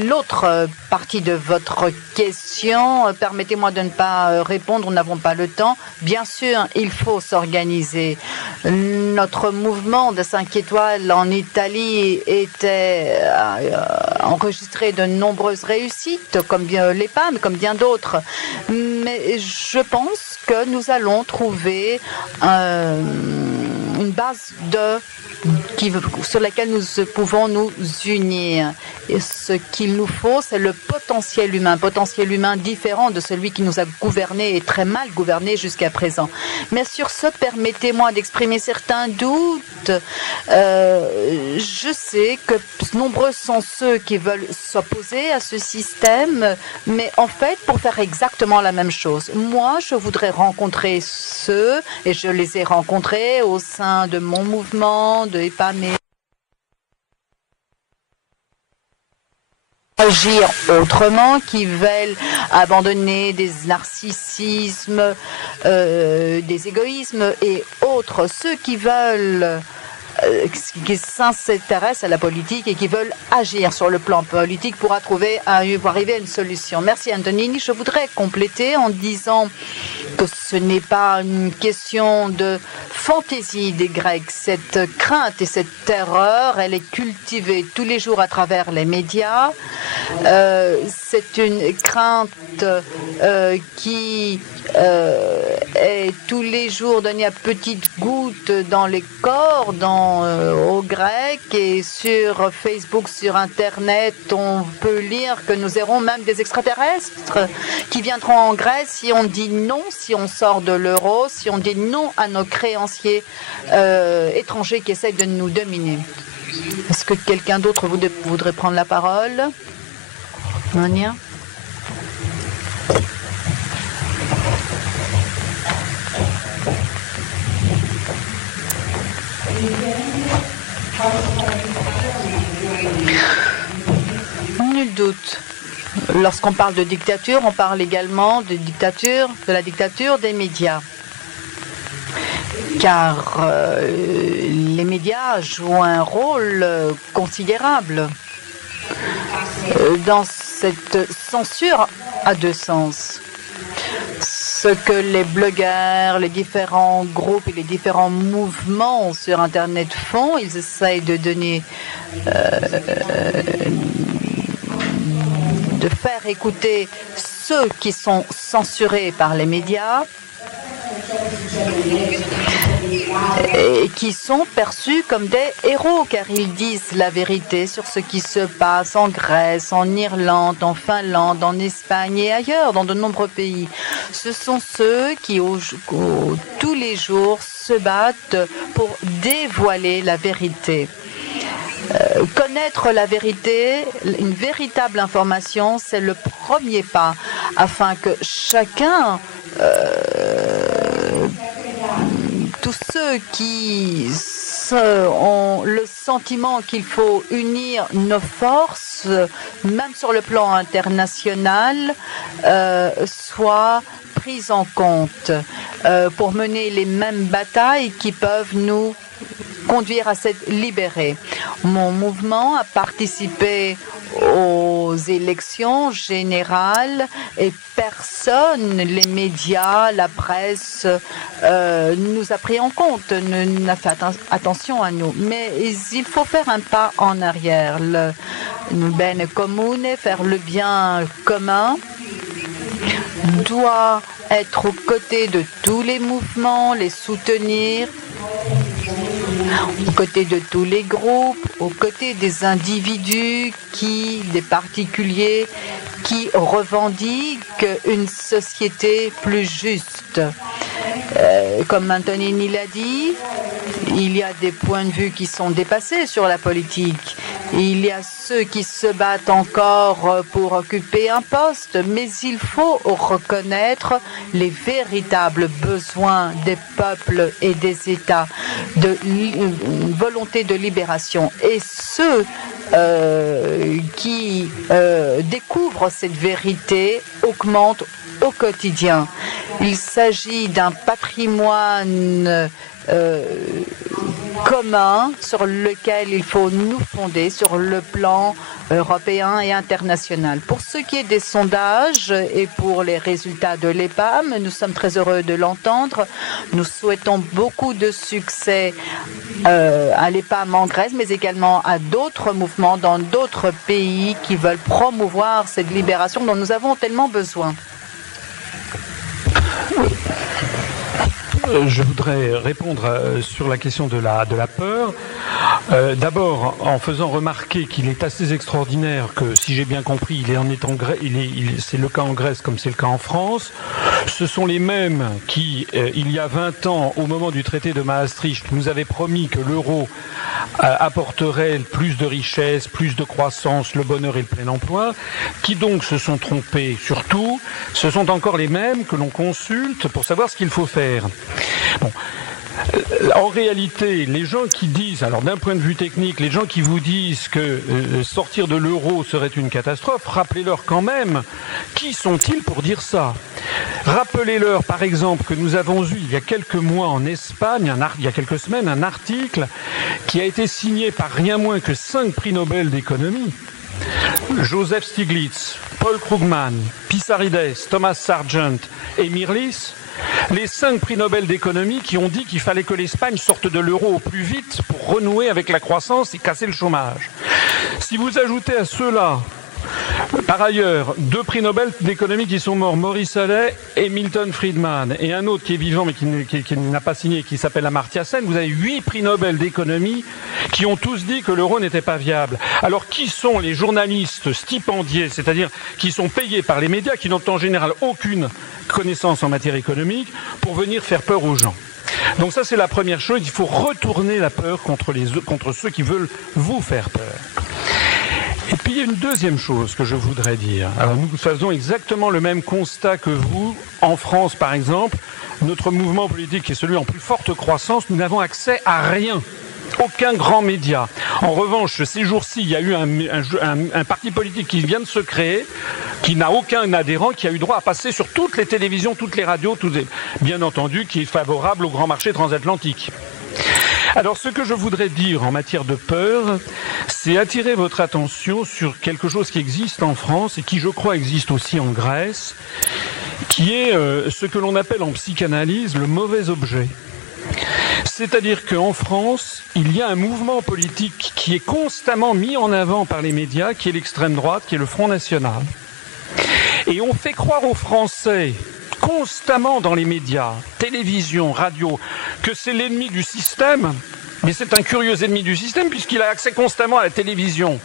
l'autre partie de votre question, permettez-moi de ne pas répondre, nous n'avons pas le temps. Bien sûr, il faut s'organiser. Notre mouvement de 5 étoiles en Italie était enregistré de nombreuses réussites, comme bien les PAM, comme bien d'autres. Mais je pense que nous allons trouver une base sur laquelle nous pouvons nous unir. Et ce qu'il nous faut, c'est le potentiel humain différent de celui qui nous a gouverné et très mal gouverné jusqu'à présent. Mais sur ce, permettez-moi d'exprimer certains doutes. Je sais que nombreux sont ceux qui veulent s'opposer à ce système, mais en fait, pour faire exactement la même chose. Moi, je voudrais rencontrer ceux, et je les ai rencontrés au sein de mon mouvement, de EPAM, agir autrement, qui veulent abandonner des narcissismes, des égoïsmes et autres, ceux qui veulent qui s'intéressent à la politique et qui veulent agir sur le plan politique pour arriver à une solution. Merci Antonini. Je voudrais compléter en disant que ce n'est pas une question de fantaisie des Grecs. Cette crainte et cette terreur, elle est cultivée tous les jours à travers les médias. C'est une crainte qui est tous les jours donnée à petites gouttes dans les corps, aux Grecs, et sur Facebook, sur Internet, on peut lire que nous aurons même des extraterrestres qui viendront en Grèce si on dit non, si on sort de l'euro, si on dit non à nos créanciers étrangers qui essayent de nous dominer. Est-ce que quelqu'un d'autre voudrait prendre la parole? Monia? Nul doute. Lorsqu'on parle de dictature, on parle également de la dictature des médias. Car les médias jouent un rôle considérable dans cette censure à 2 sens. Ce que les blogueurs, les différents groupes et les différents mouvements sur Internet font, ils essayent de donner, de faire écouter ceux qui sont censurés par les médias et qui sont perçus comme des héros car ils disent la vérité sur ce qui se passe en Grèce, en Irlande, en Finlande, en Espagne et ailleurs, dans de nombreux pays. Ce sont ceux qui tous les jours se battent pour dévoiler la vérité. Connaître la vérité, une véritable information, c'est le premier pas afin que chacun, tous ceux qui ont le sentiment qu'il faut unir nos forces, même sur le plan international, soient pris en compte pour mener les mêmes batailles qui peuvent nous conduire à s'être libérés. Mon mouvement a participé aux aux élections générales et personne, les médias, la presse, nous a pris en compte, n'a fait attention à nous. Mais il faut faire un pas en arrière. Le bene comune, faire le bien commun, doit être aux côtés de tous les mouvements, les soutenir, aux côtés de tous les groupes, aux côtés des individus, des particuliers qui revendiquent une société plus juste. Comme Antonini l'a dit, il y a des points de vue qui sont dépassés sur la politique. Il y a ceux qui se battent encore pour occuper un poste, mais il faut reconnaître les véritables besoins des peuples et des États, de volonté de libération. Et ceux qui découvrent cette vérité augmentent au quotidien. Il s'agit d'un patrimoine commun sur lequel il faut nous fonder sur le plan européen et international. Pour ce qui est des sondages et pour les résultats de l'EPAM, nous sommes très heureux de l'entendre. Nous souhaitons beaucoup de succès à l'EPAM en Grèce, mais également à d'autres mouvements dans d'autres pays qui veulent promouvoir cette libération dont nous avons tellement besoin. Je voudrais répondre sur la question de la peur. D'abord, en faisant remarquer qu'il est assez extraordinaire que, si j'ai bien compris, c'est le cas en Grèce comme c'est le cas en France. Ce sont les mêmes qui, il y a 20 ans, au moment du traité de Maastricht, nous avaient promis que l'euro apporterait plus de richesse, plus de croissance, le bonheur et le plein emploi, qui donc se sont trompés surtout. Ce sont encore les mêmes que l'on consulte pour savoir ce qu'il faut faire. Bon. En réalité, les gens qui disent, alors d'un point de vue technique, les gens qui vous disent que sortir de l'euro serait une catastrophe, rappelez-leur quand même, qui sont-ils pour dire ça? Rappelez-leur par exemple que nous avons eu il y a quelques mois en Espagne, il y a quelques semaines, un article qui a été signé par rien moins que 5 prix Nobel d'économie. Joseph Stiglitz, Paul Krugman, Pissarides, Thomas Sargent et Mirlis, les 5 prix Nobel d'économie qui ont dit qu'il fallait que l'Espagne sorte de l'euro au plus vite pour renouer avec la croissance et casser le chômage. Si vous ajoutez à cela, par ailleurs, 2 prix Nobel d'économie qui sont morts, Maurice Allais et Milton Friedman, et un autre qui est vivant mais qui n'a pas signé, qui s'appelle Amartya Sen, vous avez 8 prix Nobel d'économie qui ont tous dit que l'euro n'était pas viable. Alors qui sont les journalistes stipendiés, c'est-à-dire qui sont payés par les médias, qui n'ont en général aucune connaissance en matière économique, pour venir faire peur aux gens? Donc ça, c'est la première chose, il faut retourner la peur contre ceux qui veulent vous faire peur. Et puis il y a une deuxième chose que je voudrais dire. Alors nous faisons exactement le même constat que vous. En France, par exemple, notre mouvement politique est celui en plus forte croissance. Nous n'avons accès à rien. Aucun grand média. En revanche, ces jours-ci, il y a eu un parti politique qui vient de se créer, qui n'a aucun adhérent, qui a eu droit à passer sur toutes les télévisions, toutes les radios, bien entendu, qui est favorable au grand marché transatlantique. Alors ce que je voudrais dire en matière de peur, c'est attirer votre attention sur quelque chose qui existe en France et qui, je crois, existe aussi en Grèce, qui est ce que l'on appelle en psychanalyse le mauvais objet. C'est-à-dire qu'en France, il y a un mouvement politique qui est constamment mis en avant par les médias, qui est l'extrême droite, qui est le Front National. Et on fait croire aux Français, constamment dans les médias, télévision, radio, que c'est l'ennemi du système, mais c'est un curieux ennemi du système puisqu'il a accès constamment à la télévision.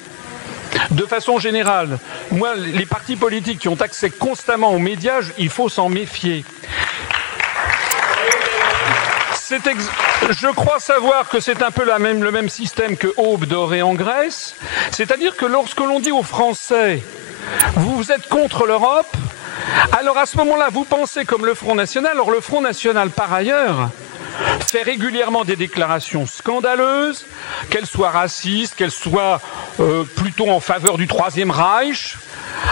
De façon générale, moi, les partis politiques qui ont accès constamment aux médias, il faut s'en méfier. Je crois savoir que c'est un peu le même système que Aube dorée en Grèce, c'est-à-dire que lorsque l'on dit aux Français « vous êtes contre l'Europe », alors à ce moment-là, vous pensez comme le Front National. Or le Front National, par ailleurs, fait régulièrement des déclarations scandaleuses, qu'elles soient racistes, qu'elles soient plutôt en faveur du Troisième Reich,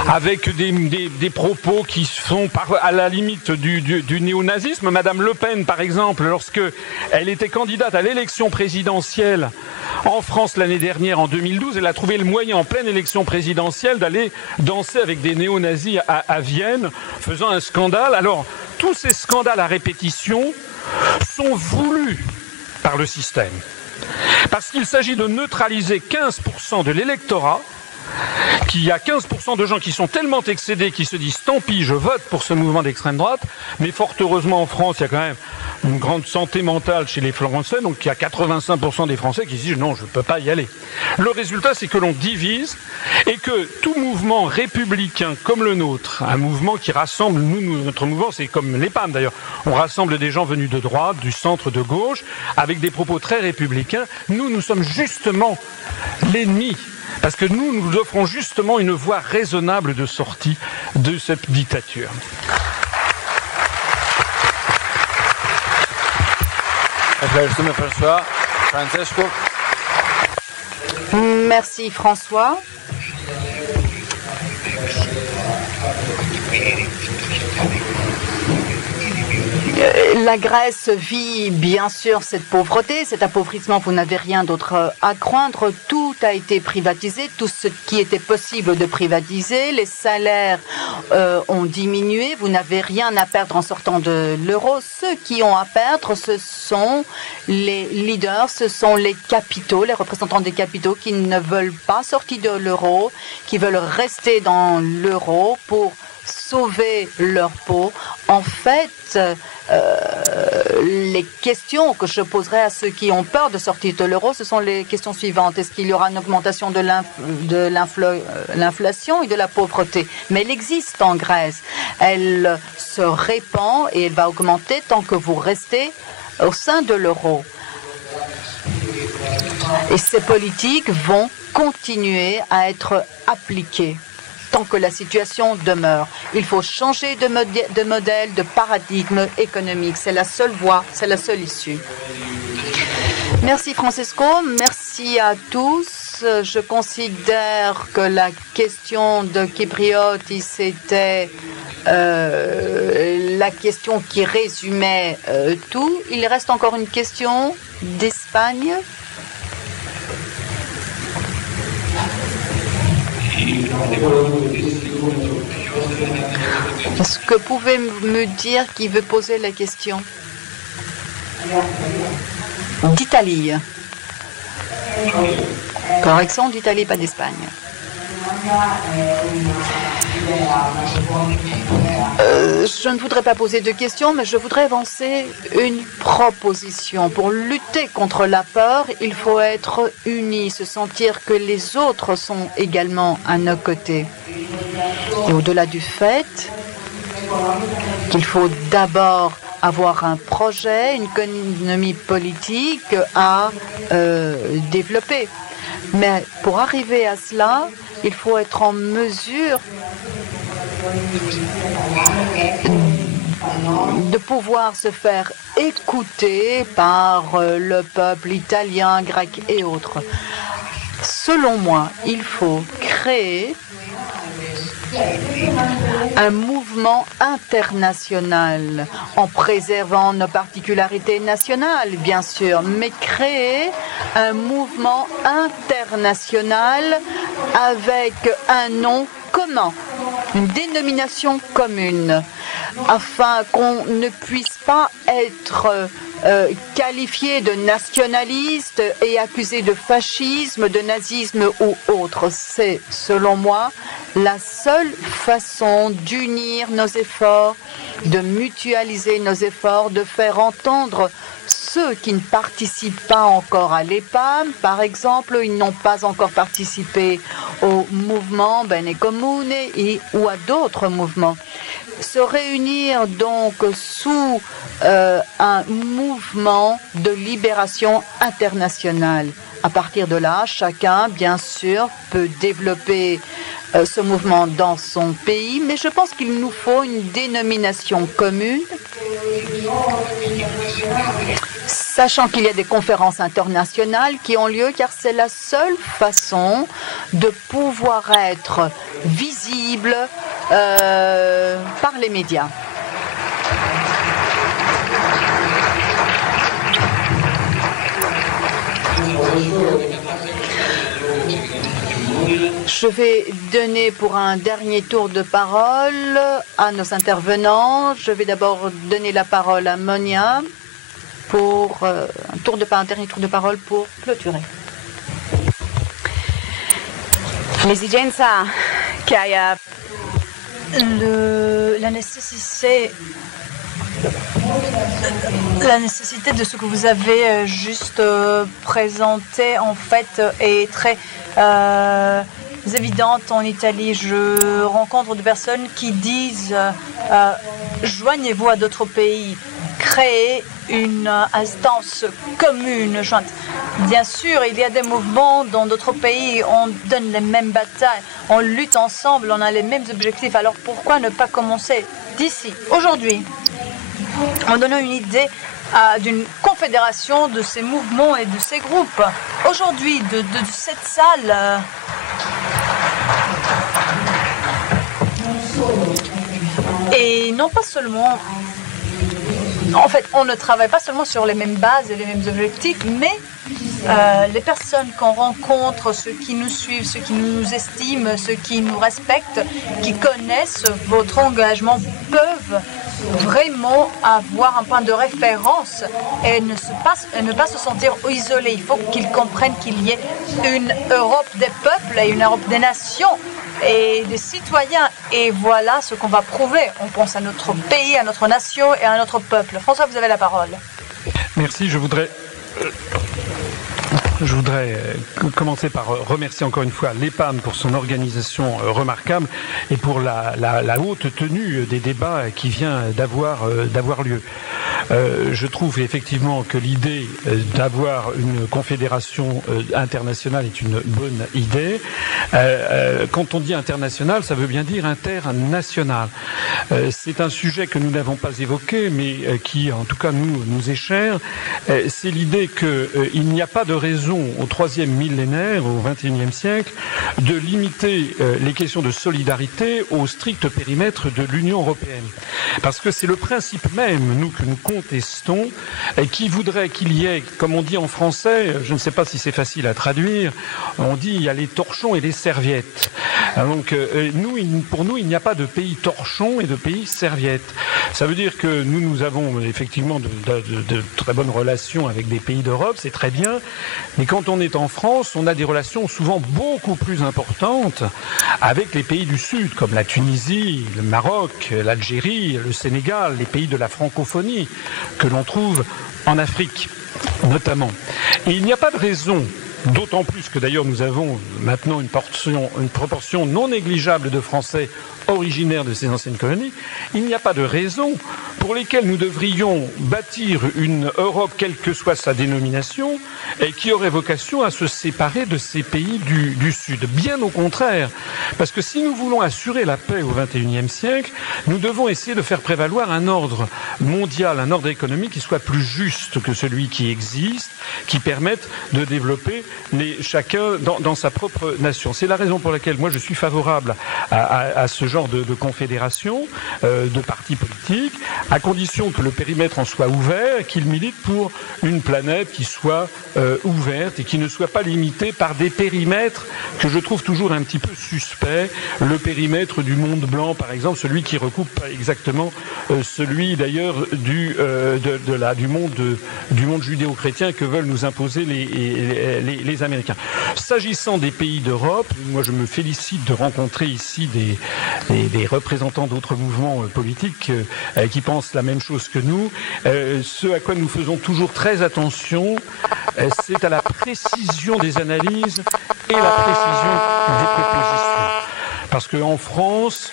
avec des propos qui sont à la limite du néonazisme. Madame Le Pen, par exemple, lorsque elle était candidate à l'élection présidentielle en France l'année dernière, en 2012, elle a trouvé le moyen, en pleine élection présidentielle, d'aller danser avec des néo-nazis à Vienne, faisant un scandale. Alors, tous ces scandales à répétition sont voulus par le système. Parce qu'il s'agit de neutraliser 15% de l'électorat, qu'il y a 15% de gens qui sont tellement excédés qu'ils se disent « tant pis, je vote pour ce mouvement d'extrême droite », mais fort heureusement en France, il y a quand même une grande santé mentale chez les Français, donc il y a 85% des Français qui se disent « non, je ne peux pas y aller ». Le résultat, c'est que l'on divise et que tout mouvement républicain comme le nôtre, un mouvement qui rassemble, notre mouvement, c'est comme les PAM d'ailleurs, on rassemble des gens venus de droite, du centre, de gauche, avec des propos très républicains. Nous sommes justement l'ennemi. Parce que nous offrons justement une voie raisonnable de sortie de cette dictature. Merci François. La Grèce vit bien sûr cette pauvreté, cet appauvrissement, vous n'avez rien d'autre à craindre. Tout a été privatisé, tout ce qui était possible de privatiser. Les salaires ont diminué, vous n'avez rien à perdre en sortant de l'euro. Ceux qui ont à perdre, ce sont les leaders, ce sont les capitaux, les représentants des capitaux qui ne veulent pas sortir de l'euro, qui veulent rester dans l'euro pour sauver leur peau. En fait, les questions que je poserai à ceux qui ont peur de sortir de l'euro, ce sont les questions suivantes. Est-ce qu'il y aura une augmentation de l'inflation et de la pauvreté? Mais elle existe en Grèce. Elle se répand et elle va augmenter tant que vous restez au sein de l'euro. Et ces politiques vont continuer à être appliquées tant que la situation demeure. Il faut changer de modèle, de paradigme économique. C'est la seule voie, c'est la seule issue. Merci Francesco, merci à tous. Je considère que la question de Kypriotis était la question qui résumait tout. Il reste encore une question d'Espagne. Est-ce que vous pouvez me dire qui veut poser la question? D'Italie. Correction, d'Italie, pas d'Espagne. Je ne voudrais pas poser de questions, mais je voudrais avancer une proposition. Pour lutter contre la peur, il faut être unis, se sentir que les autres sont également à nos côtés. Et au-delà du fait qu'il faut d'abord avoir un projet, une économie politique à développer. Mais pour arriver à cela, il faut être en mesure de pouvoir se faire écouter par le peuple italien, grec et autres. Selon moi, il faut créer un mouvement international en préservant nos particularités nationales, bien sûr, mais créer un mouvement international avec un nom commun, une dénomination commune, afin qu'on ne puisse pas être qualifié de nationaliste et accusé de fascisme, de nazisme ou autre. C'est, selon moi, la seule façon d'unir nos efforts, de mutualiser nos efforts, de faire entendre ceux qui ne participent pas encore à l'EPAM, par exemple, ils n'ont pas encore participé au mouvement Bene Comune ou à d'autres mouvements. Se réunir donc sous un mouvement de libération internationale. À partir de là, chacun, bien sûr, peut développer ce mouvement dans son pays, mais je pense qu'il nous faut une dénomination commune, sachant qu'il y a des conférences internationales qui ont lieu, car c'est la seule façon de pouvoir être visible par les médias. Je vais donner pour un dernier tour de parole à nos intervenants. Je vais d'abord donner la parole à Monia pour un dernier tour de parole pour clôturer. L'esigenza che hai a... La nécessité de ce que vous avez juste présenté, en fait, est très évidente en Italie. Je rencontre des personnes qui disent joignez-vous à d'autres pays, créez une instance commune jointe. Bien sûr, il y a des mouvements dans d'autres pays, on donne les mêmes batailles, on lutte ensemble, on a les mêmes objectifs. Alors pourquoi ne pas commencer d'ici, aujourd'hui, en donnant une idée d'une confédération de ces mouvements et de ces groupes. Aujourd'hui, de cette salle, et non pas seulement... En fait, on ne travaille pas seulement sur les mêmes bases et les mêmes objectifs, mais les personnes qu'on rencontre, ceux qui nous suivent, ceux qui nous estiment, ceux qui nous respectent, qui connaissent votre engagement, peuvent vraiment avoir un point de référence et ne pas se sentir isolés. Il faut qu'ils comprennent qu'il y ait une Europe des peuples et une Europe des nations et des citoyens. Et voilà ce qu'on va prouver. On pense à notre pays, à notre nation et à notre peuple. François, vous avez la parole. Merci. Je voudrais commencer par remercier encore une fois l'EPAM pour son organisation remarquable et pour la haute tenue des débats qui vient d'avoir lieu. Je trouve effectivement que l'idée d'avoir une confédération internationale est une bonne idée. Quand on dit international, ça veut bien dire international. C'est un sujet que nous n'avons pas évoqué, mais qui, en tout cas, nous est cher. C'est l'idée qu'il n'y a pas de raison au troisième millénaire, au XXIe siècle, de limiter les questions de solidarité au strict périmètre de l'Union européenne. Parce que c'est le principe même, que nous contestons, qui voudrait qu'il y ait, comme on dit en français, je ne sais pas si c'est facile à traduire, on dit il y a les torchons et les serviettes. Donc pour nous, il n'y a pas de pays torchons et de pays serviettes. Ça veut dire que nous avons effectivement de très bonnes relations avec des pays d'Europe, c'est très bien, mais quand on est en France, on a des relations souvent beaucoup plus importantes avec les pays du Sud, comme la Tunisie, le Maroc, l'Algérie, le Sénégal, les pays de la francophonie, que l'on trouve en Afrique, notamment. Et il n'y a pas de raison, d'autant plus que d'ailleurs nous avons maintenant une proportion non négligeable de Français originaires de ces anciennes colonies, il n'y a pas de raison pour lesquelles nous devrions bâtir une Europe, quelle que soit sa dénomination, et qui aurait vocation à se séparer de ces pays du Sud. Bien au contraire, parce que si nous voulons assurer la paix au XXIe siècle, nous devons essayer de faire prévaloir un ordre mondial, un ordre économique qui soit plus juste que celui qui existe, qui permette de développer chacun dans sa propre nation. C'est la raison pour laquelle moi je suis favorable à ce genre de confédération, de partis politiques, à condition que le périmètre en soit ouvert, qu'il milite pour une planète qui soit ouverte et qui ne soit pas limitée par des périmètres que je trouve toujours un petit peu suspects. Le périmètre du monde blanc, par exemple, celui qui recoupe exactement celui d'ailleurs du monde judéo-chrétien que veulent nous imposer les Américains. S'agissant des pays d'Europe, moi je me félicite de rencontrer ici des représentants d'autres mouvements politiques qui pensent la même chose que nous. Ce à quoi nous faisons toujours très attention, c'est à la précision des analyses et la précision des propositions. Parce qu'en France,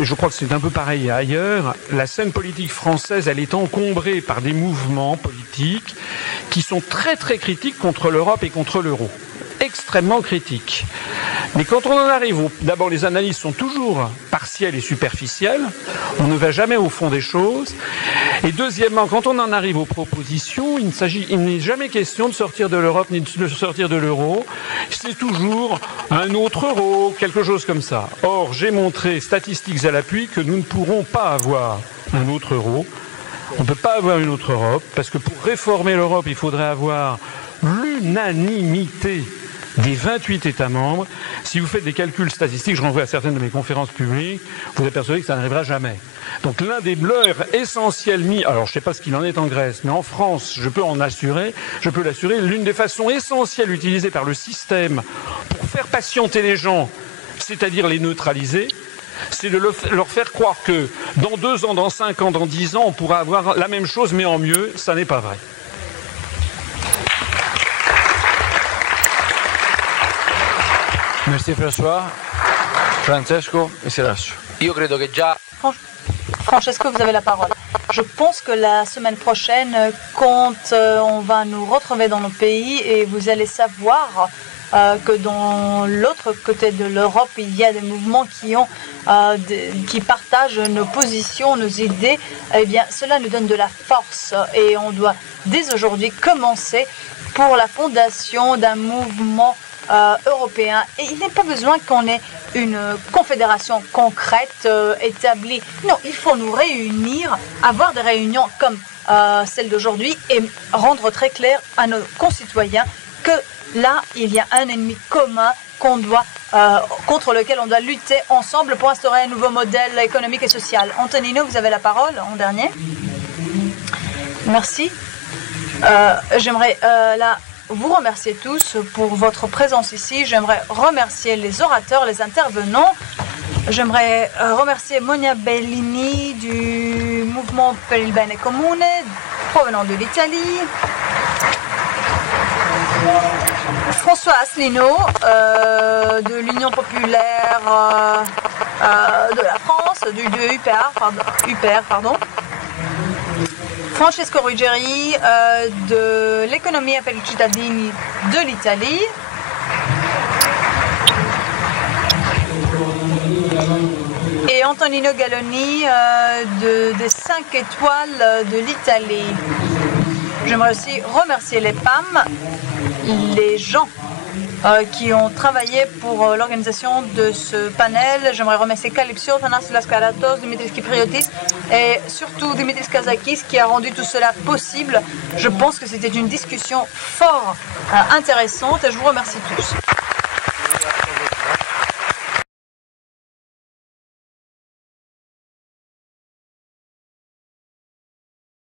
je crois que c'est un peu pareil ailleurs, la scène politique française, elle est encombrée par des mouvements politiques qui sont très très critiques contre l'Europe et contre l'euro. Extrêmement critiques. Mais quand on en arrive, d'abord les analyses sont toujours partielles et superficielles, on ne va jamais au fond des choses. Et deuxièmement, quand on en arrive aux propositions, il n'est jamais question de sortir de l'Europe ni de sortir de l'euro. C'est toujours un autre euro, quelque chose comme ça. Or, j'ai montré, statistiques à l'appui, que nous ne pourrons pas avoir un autre euro. On ne peut pas avoir une autre Europe, parce que pour réformer l'Europe, il faudrait avoir l'unanimité des 28 États membres. Si vous faites des calculs statistiques, je renvoie à certaines de mes conférences publiques, vous apercevez que ça n'arrivera jamais. Donc l'un des leurres essentiels mis, alors je ne sais pas ce qu'il en est en Grèce, mais en France, je peux l'assurer, l'une des façons essentielles utilisées par le système pour faire patienter les gens, c'est-à-dire les neutraliser, c'est de leur faire croire que dans 2 ans, dans 5 ans, dans 10 ans, on pourra avoir la même chose, mais en mieux. Ça n'est pas vrai. Merci François. Francesco e Serasio. Io credo che già Francesco, vous avez la parole. Je pense que la semaine prochaine, quand on va nous retrouver dans nos pays, et vous allez savoir que dans l'autre côté de l'Europe, il y a des mouvements qui partagent nos positions, nos idées, eh bien, cela nous donne de la force et on doit dès aujourd'hui commencer pour la fondation d'un mouvement européen. Et il n'est pas besoin qu'on ait une confédération concrète établie. Non, il faut nous réunir, avoir des réunions comme celle d'aujourd'hui et rendre très clair à nos concitoyens que là, il y a un ennemi commun contre lequel on doit lutter ensemble pour instaurer un nouveau modèle économique et social. Antonino, vous avez la parole en dernier. Merci. J'aimerais vous remercier tous pour votre présence ici. J'aimerais remercier les orateurs, les intervenants. J'aimerais remercier Monia Bellini du mouvement per il bene comune, provenant de l'Italie. François Asselineau de l'Union populaire de la France, de UPR, pardon. Francesco Ruggeri de l'Economia per i cittadini de l'Italie. Et Antonino Galloni des 5 étoiles de l'Italie. J'aimerais aussi remercier les femmes, les gens qui ont travaillé pour l'organisation de ce panel. J'aimerais remercier Calypso, Thanas Laskaratos, Dimitris Kypriotis et surtout Dimitris Kazakis qui a rendu tout cela possible. Je pense que c'était une discussion fort intéressante et je vous remercie tous.